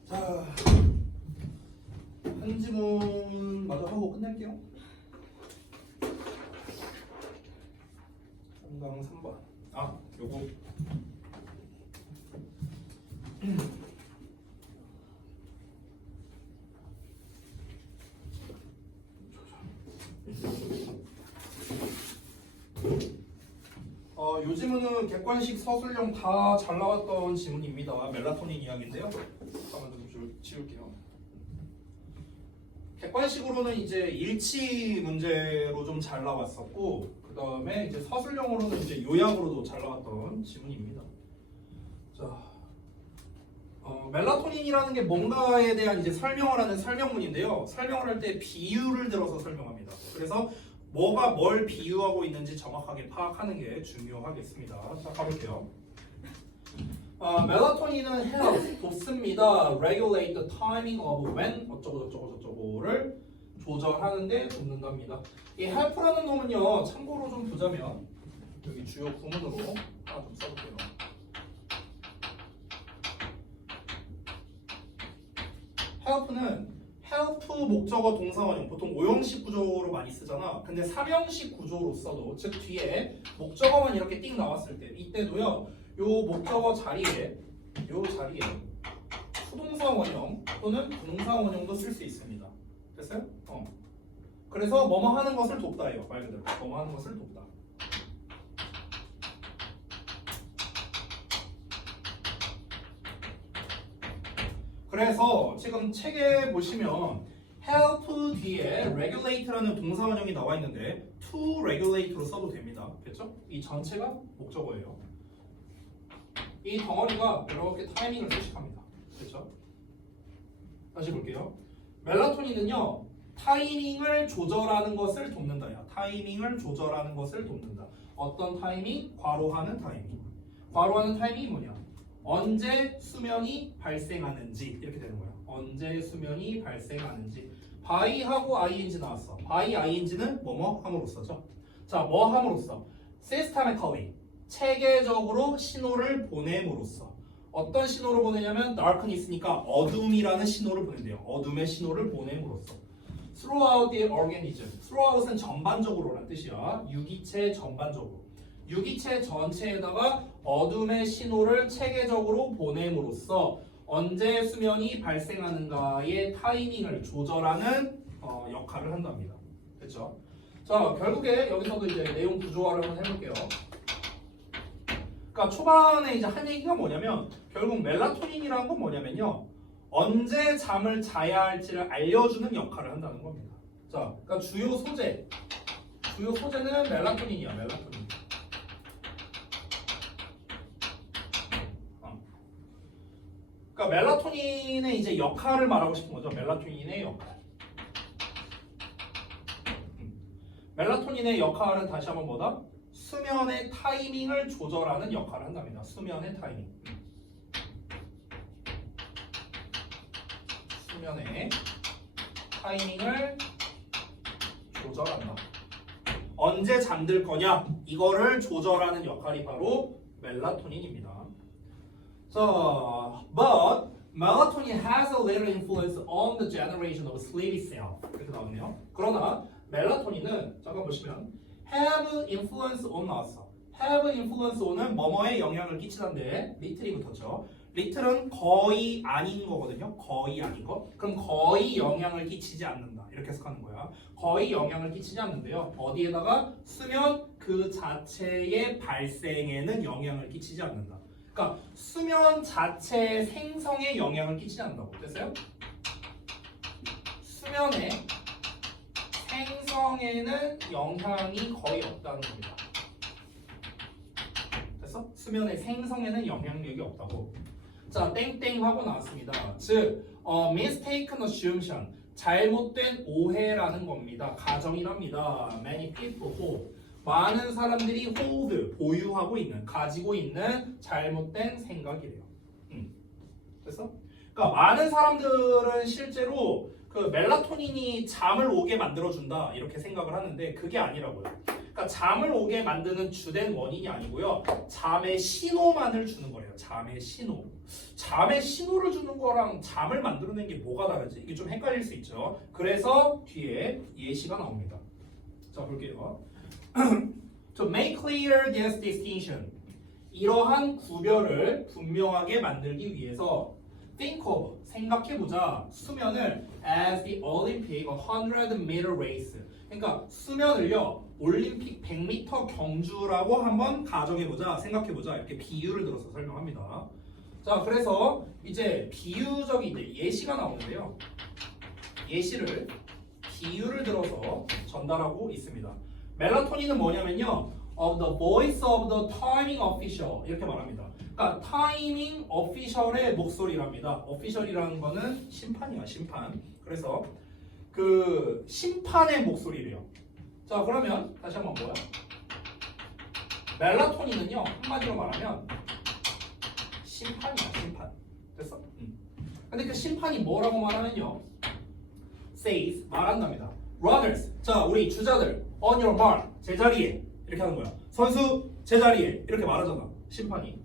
자, 한 지문 마저 하고 끝낼게요. 3강 3번. 아, 요거. 요 지문은 객관식 서술형 다 잘 나왔던 지문입니다. 멜라토닌 이야기인데요. 잠깐만 좀 지울게요. 객관식으로는 이제 일치 문제로 좀 잘 나왔었고, 그 다음에 이제 서술형으로는 이제 요약으로도 잘 나왔던 지문입니다. 자, 멜라토닌이라는 게 뭔가에 대한 이제 설명을 하는 설명문인데요. 설명을 할 때 비유를 들어서 설명합니다. 그래서 뭐가 뭘 비유하고 있는지 정확하게 파악하는 게 중요하겠습니다. 자, 가볼게요. 멜라토닌은 help, 돕습니다. regulate the timing of when 어쩌고저쩌고저쩌고를 조절하는데 돕는답니다. 이 help라는 놈은요, 참고로 좀 보자면 여기 주요 구문으로 하나 좀 써볼게요. help는 help 목적어 동사원형 보통 5형식 구조로 많이 쓰잖아. 근데 3형식 구조로 써도 즉 뒤에 목적어만 이렇게 띵 나왔을 때 이때도요. 요 목적어 자리에 수동사 원형 또는 동사 원형도 쓸 수 있습니다. 됐어요? 그래서 뭐뭐 하는 것을 돕다예요. 말 그대로 뭐뭐 하는 것을 돕다. 그래서 지금 책에 보시면 help 뒤에 regulate라는 동사 원형이 나와 있는데 to regulate로 써도 됩니다. 그렇죠? 이 전체가 목적어예요. 이 덩어리가 이렇게 타이밍을 표시합니다. 그렇죠? 다시 볼게요. 멜라토닌은요. 타이밍을 조절하는 것을 돕는다야. 타이밍을 조절하는 것을 돕는다. 어떤 타이밍? 과로하는 타이밍. 과로하는 타이밍이 뭐냐? 언제 수면이 발생하는지 이렇게 되는 거야. 언제 수면이 발생하는지. by하고 ing 나왔어. by ing는 뭐뭐 함으로써죠. 자, 뭐 함으로써? systematically 체계적으로 신호를 보냄으로써. 어떤 신호를 보내냐면 darkness니까 어둠이라는 신호를 보낸대요. 어둠의 신호를 보냄으로써. throughout the organism. throughout은 전반적으로라는 뜻이야. 유기체 전반적으로. 유기체 전체에다가 어둠의 신호를 체계적으로 보냄으로써 언제 수면이 발생하는가의 타이밍을 조절하는 역할을 한답니다. 그렇죠? 자, 결국에 여기서도 이제 내용 구조화를 한번 해볼게요. 그러니까 초반에 이제 한 얘기가 뭐냐면 결국 멜라토닌이라는 건 뭐냐면요. 언제 잠을 자야 할지를 알려주는 역할을 한다는 겁니다. 자, 그러니까 주요 소재는 멜라토닌이야. 멜라토닌. 그러니까 멜라토닌의 이제 역할을 말하고 싶은 거죠. 멜라토닌의 역할. 멜라토닌의 역할은 다시 한번 뭐다? 수면의 타이밍을 조절하는 역할을 한답니다. 수면의 타이밍. 수면의 타이밍을 조절한다. 언제 잠들 거냐? 이거를 조절하는 역할이 바로 멜라토닌입니다. So, but melatonin has a little influence on the generation of sleepy cell. 이렇게 나오네요. 그러나 멜라토닌은 잠깐 보시면 have influence on 나왔어. have influence on은 뭐뭐에 영향을 끼치는데 little이 붙었죠. little은 거의 아닌 거거든요. 거의 아닌 거. 그럼 거의 영향을 끼치지 않는다. 이렇게 해석하는 거야. 거의 영향을 끼치지 않는데요. 어디에다가 수면 그 자체의 발생에는 영향을 끼치지 않는다. 그러니까 수면 자체의 생성에 영향을 끼치지 않는다고. 됐어요? 수면의 생성에는 영향이 거의 없다는 겁니다. 됐어? 수면의 생성에는 영향력이 없다고. 자, 땡땡 하고 나왔습니다. 즉, mistaken assumption, 잘못된 오해라는 겁니다. 가정이랍니다. Many people hold. 많은 사람들이 hold, 보유하고 있는, 가지고 있는 잘못된 생각이래요. 됐어? 그러니까 많은 사람들은 실제로 그 멜라토닌이 잠을 오게 만들어준다 이렇게 생각을 하는데 그게 아니라고요. 그러니까 잠을 오게 만드는 주된 원인이 아니고요. 잠의 신호만을 주는 거래요. 잠의 신호. 잠의 신호를 주는 거랑 잠을 만들어낸 게 뭐가 다르지? 이게 좀 헷갈릴 수 있죠. 그래서 뒤에 예시가 나옵니다. 자, 볼게요. To make clear this distinction. 이러한 구별을 분명하게 만들기 위해서 think of, 생각해보자. 수면을 as the Olympic 100m race. 그러니까 수면을요, 올림픽 100m 경주라고 한번 가정해보자, 생각해보자. 이렇게 비유를 들어서 설명합니다. 자, 그래서 이제 비유적인 이제 예시가 나오는데요. 예시를 비유를 들어서 전달하고 있습니다. 멜라토닌은 뭐냐면요, of the voice of the timing official 이렇게 말합니다. 그러니까 타이밍 오피셜의 목소리랍니다. 오피셜이라는 거는 심판이야, 심판. 그래서 그 심판의 목소리래요. 자, 그러면 다시 한번 뭐야? 멜라토닌은요, 한마디로 말하면 심판이야, 심판. 됐어? 근데 그 심판이 뭐라고 말하면요, says, 말한답니다. Runners, 자, 우리 주자들, on your mark, 제자리에 이렇게 하는 거야. 선수 제자리에 이렇게 말하잖아, 심판이.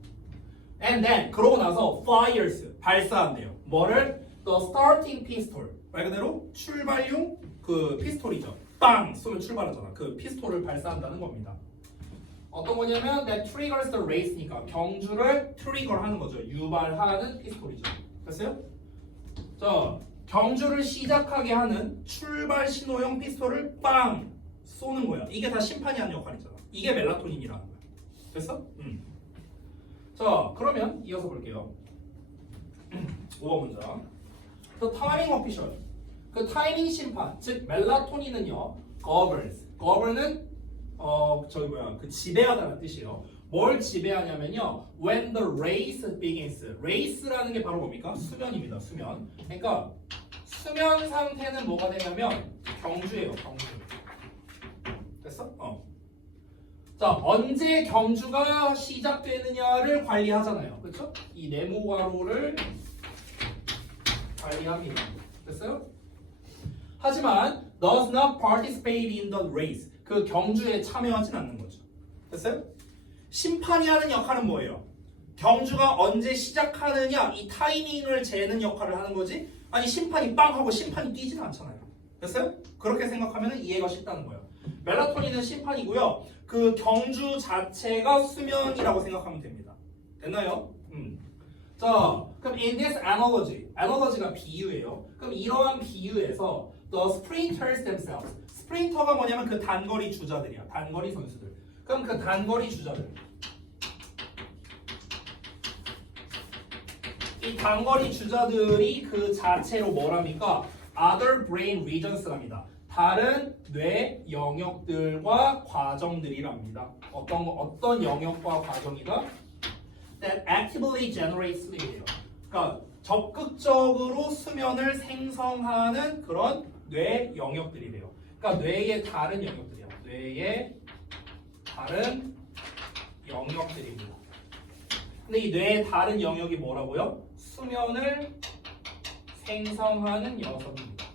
And then 그러고 나서 fires, 발사한대요. 뭐를? The starting pistol, 말 그대로 출발용 그 피스톨이죠. 빵 쏘면 출발하잖아. 그 피스톨을 발사한다는 겁니다. 어떤 거냐면 that triggers the race니까 경주를 트리거하는 거죠. 유발하는 피스톨이죠. 됐어요? 자, 경주를 시작하게 하는 출발 신호용 피스톨을 빵 쏘는 거야. 이게 다 심판이 하는 역할이잖아. 이게 멜라토닌이라는 거야. 됐어? 자, 그러면 이어서 볼게요. 5번 문장. The timing official. 그 타이밍 심판, 즉 멜라토닌은요, governs. govern은 저기 뭐야, 그 지배하다는 뜻이에요. 뭘 지배하냐면요, when the race begins. race라는 게 바로 뭡니까? 수면입니다. 수면. 그러니까 수면 상태는 뭐가 되냐면 경주예요. 경주. 됐어? 자, 언제 경주가 시작되느냐를 관리하잖아요. 그렇죠? 이 네모가로를 관리합니다. 됐어요? 하지만 does not participate in the race. 그 경주에 참여하진 않는 거죠. 됐어요? 심판이 하는 역할은 뭐예요? 경주가 언제 시작하느냐 이 타이밍을 재는 역할을 하는 거지. 아니 심판이 빵 하고 심판이 뛰지는 않잖아요. 됐어요? 그렇게 생각하면 이해가 쉽다는 거예요. 멜라토닌은 심판이고요. 그 경주 자체가 수면이라고 생각하면 됩니다. 됐나요? 자, 그럼 in this analogy, analogy가 비유예요. 그럼 이러한 비유에서 the sprinters themselves, 스프린터가 뭐냐면 그 단거리 주자들이야. 단거리 선수들. 그럼 그 단거리 주자들, 이 단거리 주자들이 그 자체로 뭐랍니까? other brain regions랍니다. 다른 뇌 영역들과 과정들이랍니다. 어떤 영역과 과정이다? That actively generates sleep이에요. 그러니까 적극적으로 수면을 생성하는 그런 뇌 영역들이래요. 그러니까 뇌의 다른 영역들이야. 뇌의 다른 영역들입니다. 근데 이 뇌의 다른 영역이 뭐라고요? 수면을 생성하는 녀석입니다.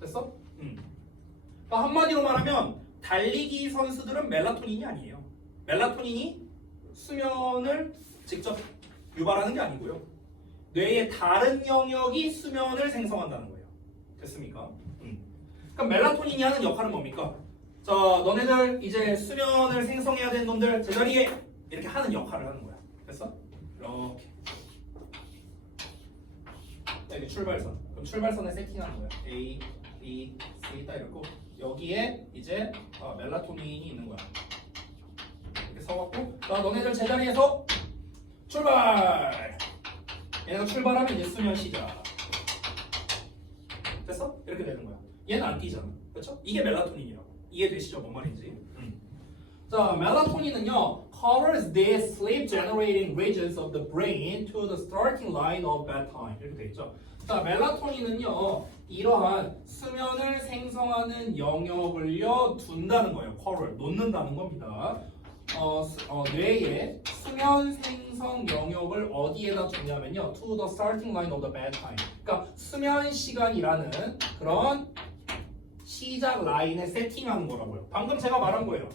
됐어? 그러니까 한마디로 말하면 달리기 선수들은 멜라토닌이 아니에요. 멜라토닌이 수면을 직접 유발하는 게 아니고요. 뇌의 다른 영역이 수면을 생성한다는 거예요. 됐습니까? 그럼 멜라토닌이 하는 역할은 뭡니까? 자, 너네들 이제 수면을 생성해야 되는 놈들 제자리에 이렇게 하는 역할을 하는 거야. 됐어? 이렇게. 여기 출발선. 그럼 출발선에 세팅하는 거야. A, B, C 딱 이렇고 여기에 이제 멜라토닌이 있는 거야. 이렇게 서갖고 자, 너네들 제자리에서 출발! 얘네가 출발하면 이제 수면 시작. 됐어? 이렇게 되는 거야. 얘는 안 뛰잖아. 그렇죠? 이게 멜라토닌이라고. 이해되시죠? 뭔 말인지? 자, 멜라토닌은요 covers these sleep generating regions of the brain to the starting line of bedtime. 이렇게 돼 있죠. 자, 멜라토닌은요 이러한 수면을 생성하는 영역을요 둔다는 거예요. cover, 놓는다는 겁니다. 뇌의 수면 생성 영역을 어디에다 두냐면요 to the starting line of the bedtime. 그러니까 수면 시간이라는 그런 시작 라인에 세팅하는 거라고요. 방금 제가 말한 거예요.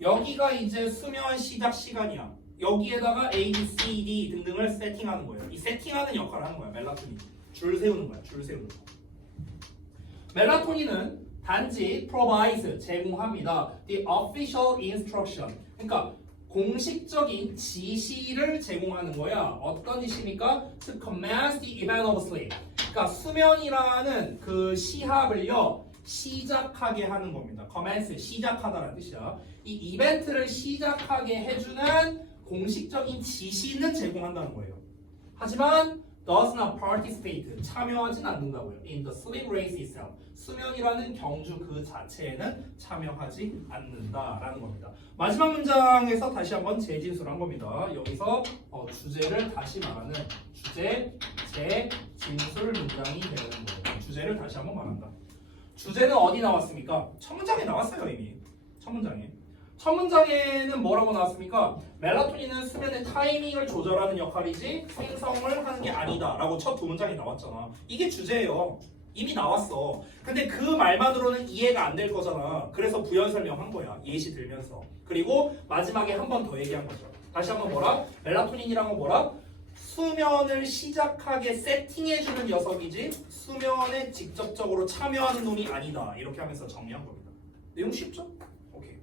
여기가 이제 수면 시작 시간이야. 여기에다가 A, B, C, D 등등을 세팅하는 거예요. 이 세팅하는 역할을 하는 거야. 멜라토닌. 줄 세우는 거야. 줄 세우는 거. 멜라토닌은 단지 provides 제공합니다. The official instruction. 그러니까 공식적인 지시를 제공하는 거야. 어떤 지시입니까? To commence the event of sleep. 그러니까 수면이라는 그 시합을요 시작하게 하는 겁니다. commence 시작하다라는 뜻이야. 이 이벤트를 시작하게 해주는 공식적인 지시는 제공한다는 거예요. 하지만 does not participate 참여하진 않는다고요. In the sleep race itself. 수면이라는 경주 그 자체에는 참여하지 않는다라는 겁니다. 마지막 문장에서 다시 한번 재진술한 겁니다. 여기서 주제를 다시 말하는 주제, 재진술 문장이 되는 거예요. 주제를 다시 한번 말한다. 주제는 어디 나왔습니까? 첫 문장에 나왔어요 이미. 첫 문장에. 첫 문장에는 뭐라고 나왔습니까? 멜라토닌은 수면의 타이밍을 조절하는 역할이지 생성을 하는 게 아니다 라고 첫 두 문장이 나왔잖아. 이게 주제예요. 이미 나왔어. 근데 그 말만으로는 이해가 안 될 거잖아. 그래서 부연 설명한 거야. 예시 들면서. 그리고 마지막에 한 번 더 얘기한 거죠. 다시 한번 뭐라? 멜라토닌이란 건 뭐라? 수면을 시작하게 세팅해주는 녀석이지 수면에 직접적으로 참여하는 놈이 아니다. 이렇게 하면서 정리한 겁니다. 내용 쉽죠? 오케이.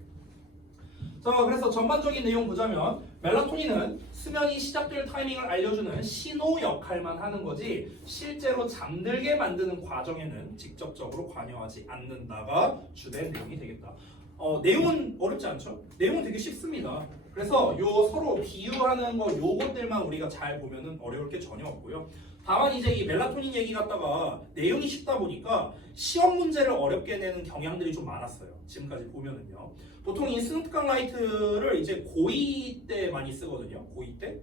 자, 그래서 전반적인 내용 보자면 멜라토닌은 수면이 시작될 타이밍을 알려주는 신호 역할만 하는 거지 실제로 잠들게 만드는 과정에는 직접적으로 관여하지 않는다가 주된 내용이 되겠다. 내용은 어렵지 않죠? 내용은 되게 쉽습니다. 그래서 요 서로 비유하는 거 요것들만 우리가 잘 보면은 어려울 게 전혀 없고요. 다만 이제 이 멜라토닌 얘기 갖다가 내용이 쉽다 보니까 시험 문제를 어렵게 내는 경향들이 좀 많았어요. 지금까지 보면은요. 보통 이 스누트강 라이트를 이제 고2 때 많이 쓰거든요. 고2 때.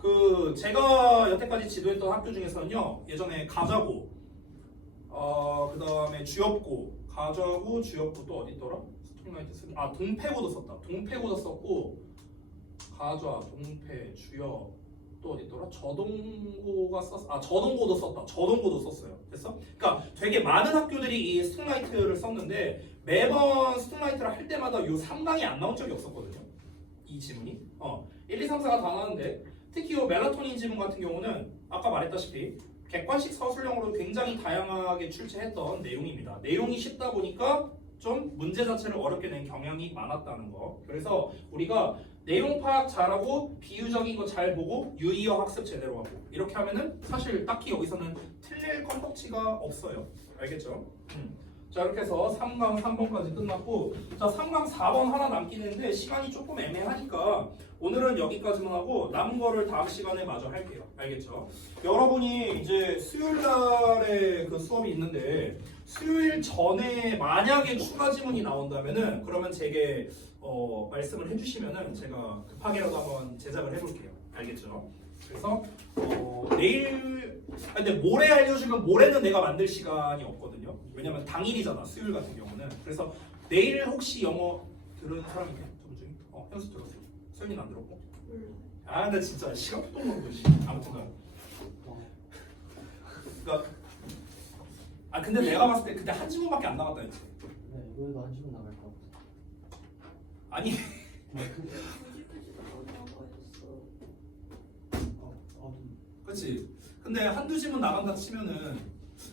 그 제가 여태까지 지도했던 학교 중에서는요. 예전에 가자고, 그 다음에 주엽고, 가자고, 주엽고 또 어디 있더라? 스누트강 라이트 쓰기. 동패고도 썼다. 동패고도 썼고, 가좌, 동패, 주엽 또 어디 있더라? 저동고가 썼. 저동고도 썼다. 저동고도 썼어요. 됐어? 그러니까 되게 많은 학교들이 이 스툭라이트를 썼는데 매번 스툭라이트를 할 때마다 이 3강이 안 나온 적이 없었거든요. 이 지문이. 1, 2, 3, 4가 다 나왔는데 특히 이 멜라토닌 지문 같은 경우는 아까 말했다시피 객관식 서술형으로 굉장히 다양하게 출제했던 내용입니다. 내용이 쉽다 보니까 좀 문제 자체를 어렵게 낸 경향이 많았다는 거. 그래서 우리가 내용 파악 잘하고 비유적인 거 잘 보고 유의어 학습 제대로 하고 이렇게 하면은 사실 딱히 여기서는 틀릴 껌뻑지가 없어요. 알겠죠? 자, 이렇게 해서 3강 3번까지 끝났고, 자 3강 4번 하나 남긴 했는데 시간이 조금 애매하니까 오늘은 여기까지만 하고 남은 거를 다음 시간에 마저 할게요. 알겠죠? 여러분이 이제 수요일 날에 그 수업이 있는데 수요일 전에 만약에 추가 지문이 나온다면은 그러면 제게 말씀을 해주시면은 제가 급하게라도 한번 제작을 해볼게요. 알겠죠? 그래서 내일 근데 모레 알려주면 모레는 내가 만들 시간이 없거든요. 왜냐면 당일이잖아 수요일 같은 경우는. 그래서 내일 혹시 영어 들은 사람 있냐? 저분 중에? 현수 들었어. 소연이는 안 들었고? 나 진짜 시간도 모르고 아무튼간. 그러니까 근데 내가 봤을 때 그때 한 지문밖에 안 나갔다 했지. 네, 이거에도 한 지문 나갈 것 같아. 아니. 그렇지. 근데 한두 지문 나간다 치면은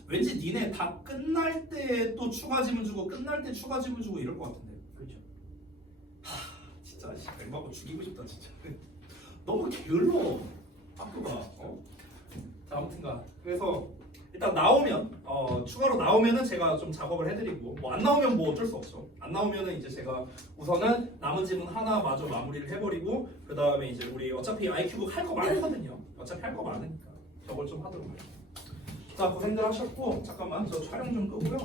왠지 니네 다 끝날 때 또 추가 지문 주고 끝날 때 추가 지문 주고 이럴 것 같은데. 그렇죠. 진짜 멤버하고 죽이고 싶다 진짜. 너무 게을러 학교가. 자, 아무튼간 그래서 일단 나오면 추가로 나오면은 제가 좀 작업을 해드리고 뭐 안 나오면 뭐 어쩔 수 없죠. 안 나오면은 이제 제가 우선은 남은 지문 하나 마저 마무리를 해버리고 그 다음에 이제 우리 어차피 IQ북 할 거 많거든요. 어차피 할 거 많으니까 저걸 좀 하도록 할게요. 자, 고생들 하셨고 잠깐만 저 촬영 좀 끄고요.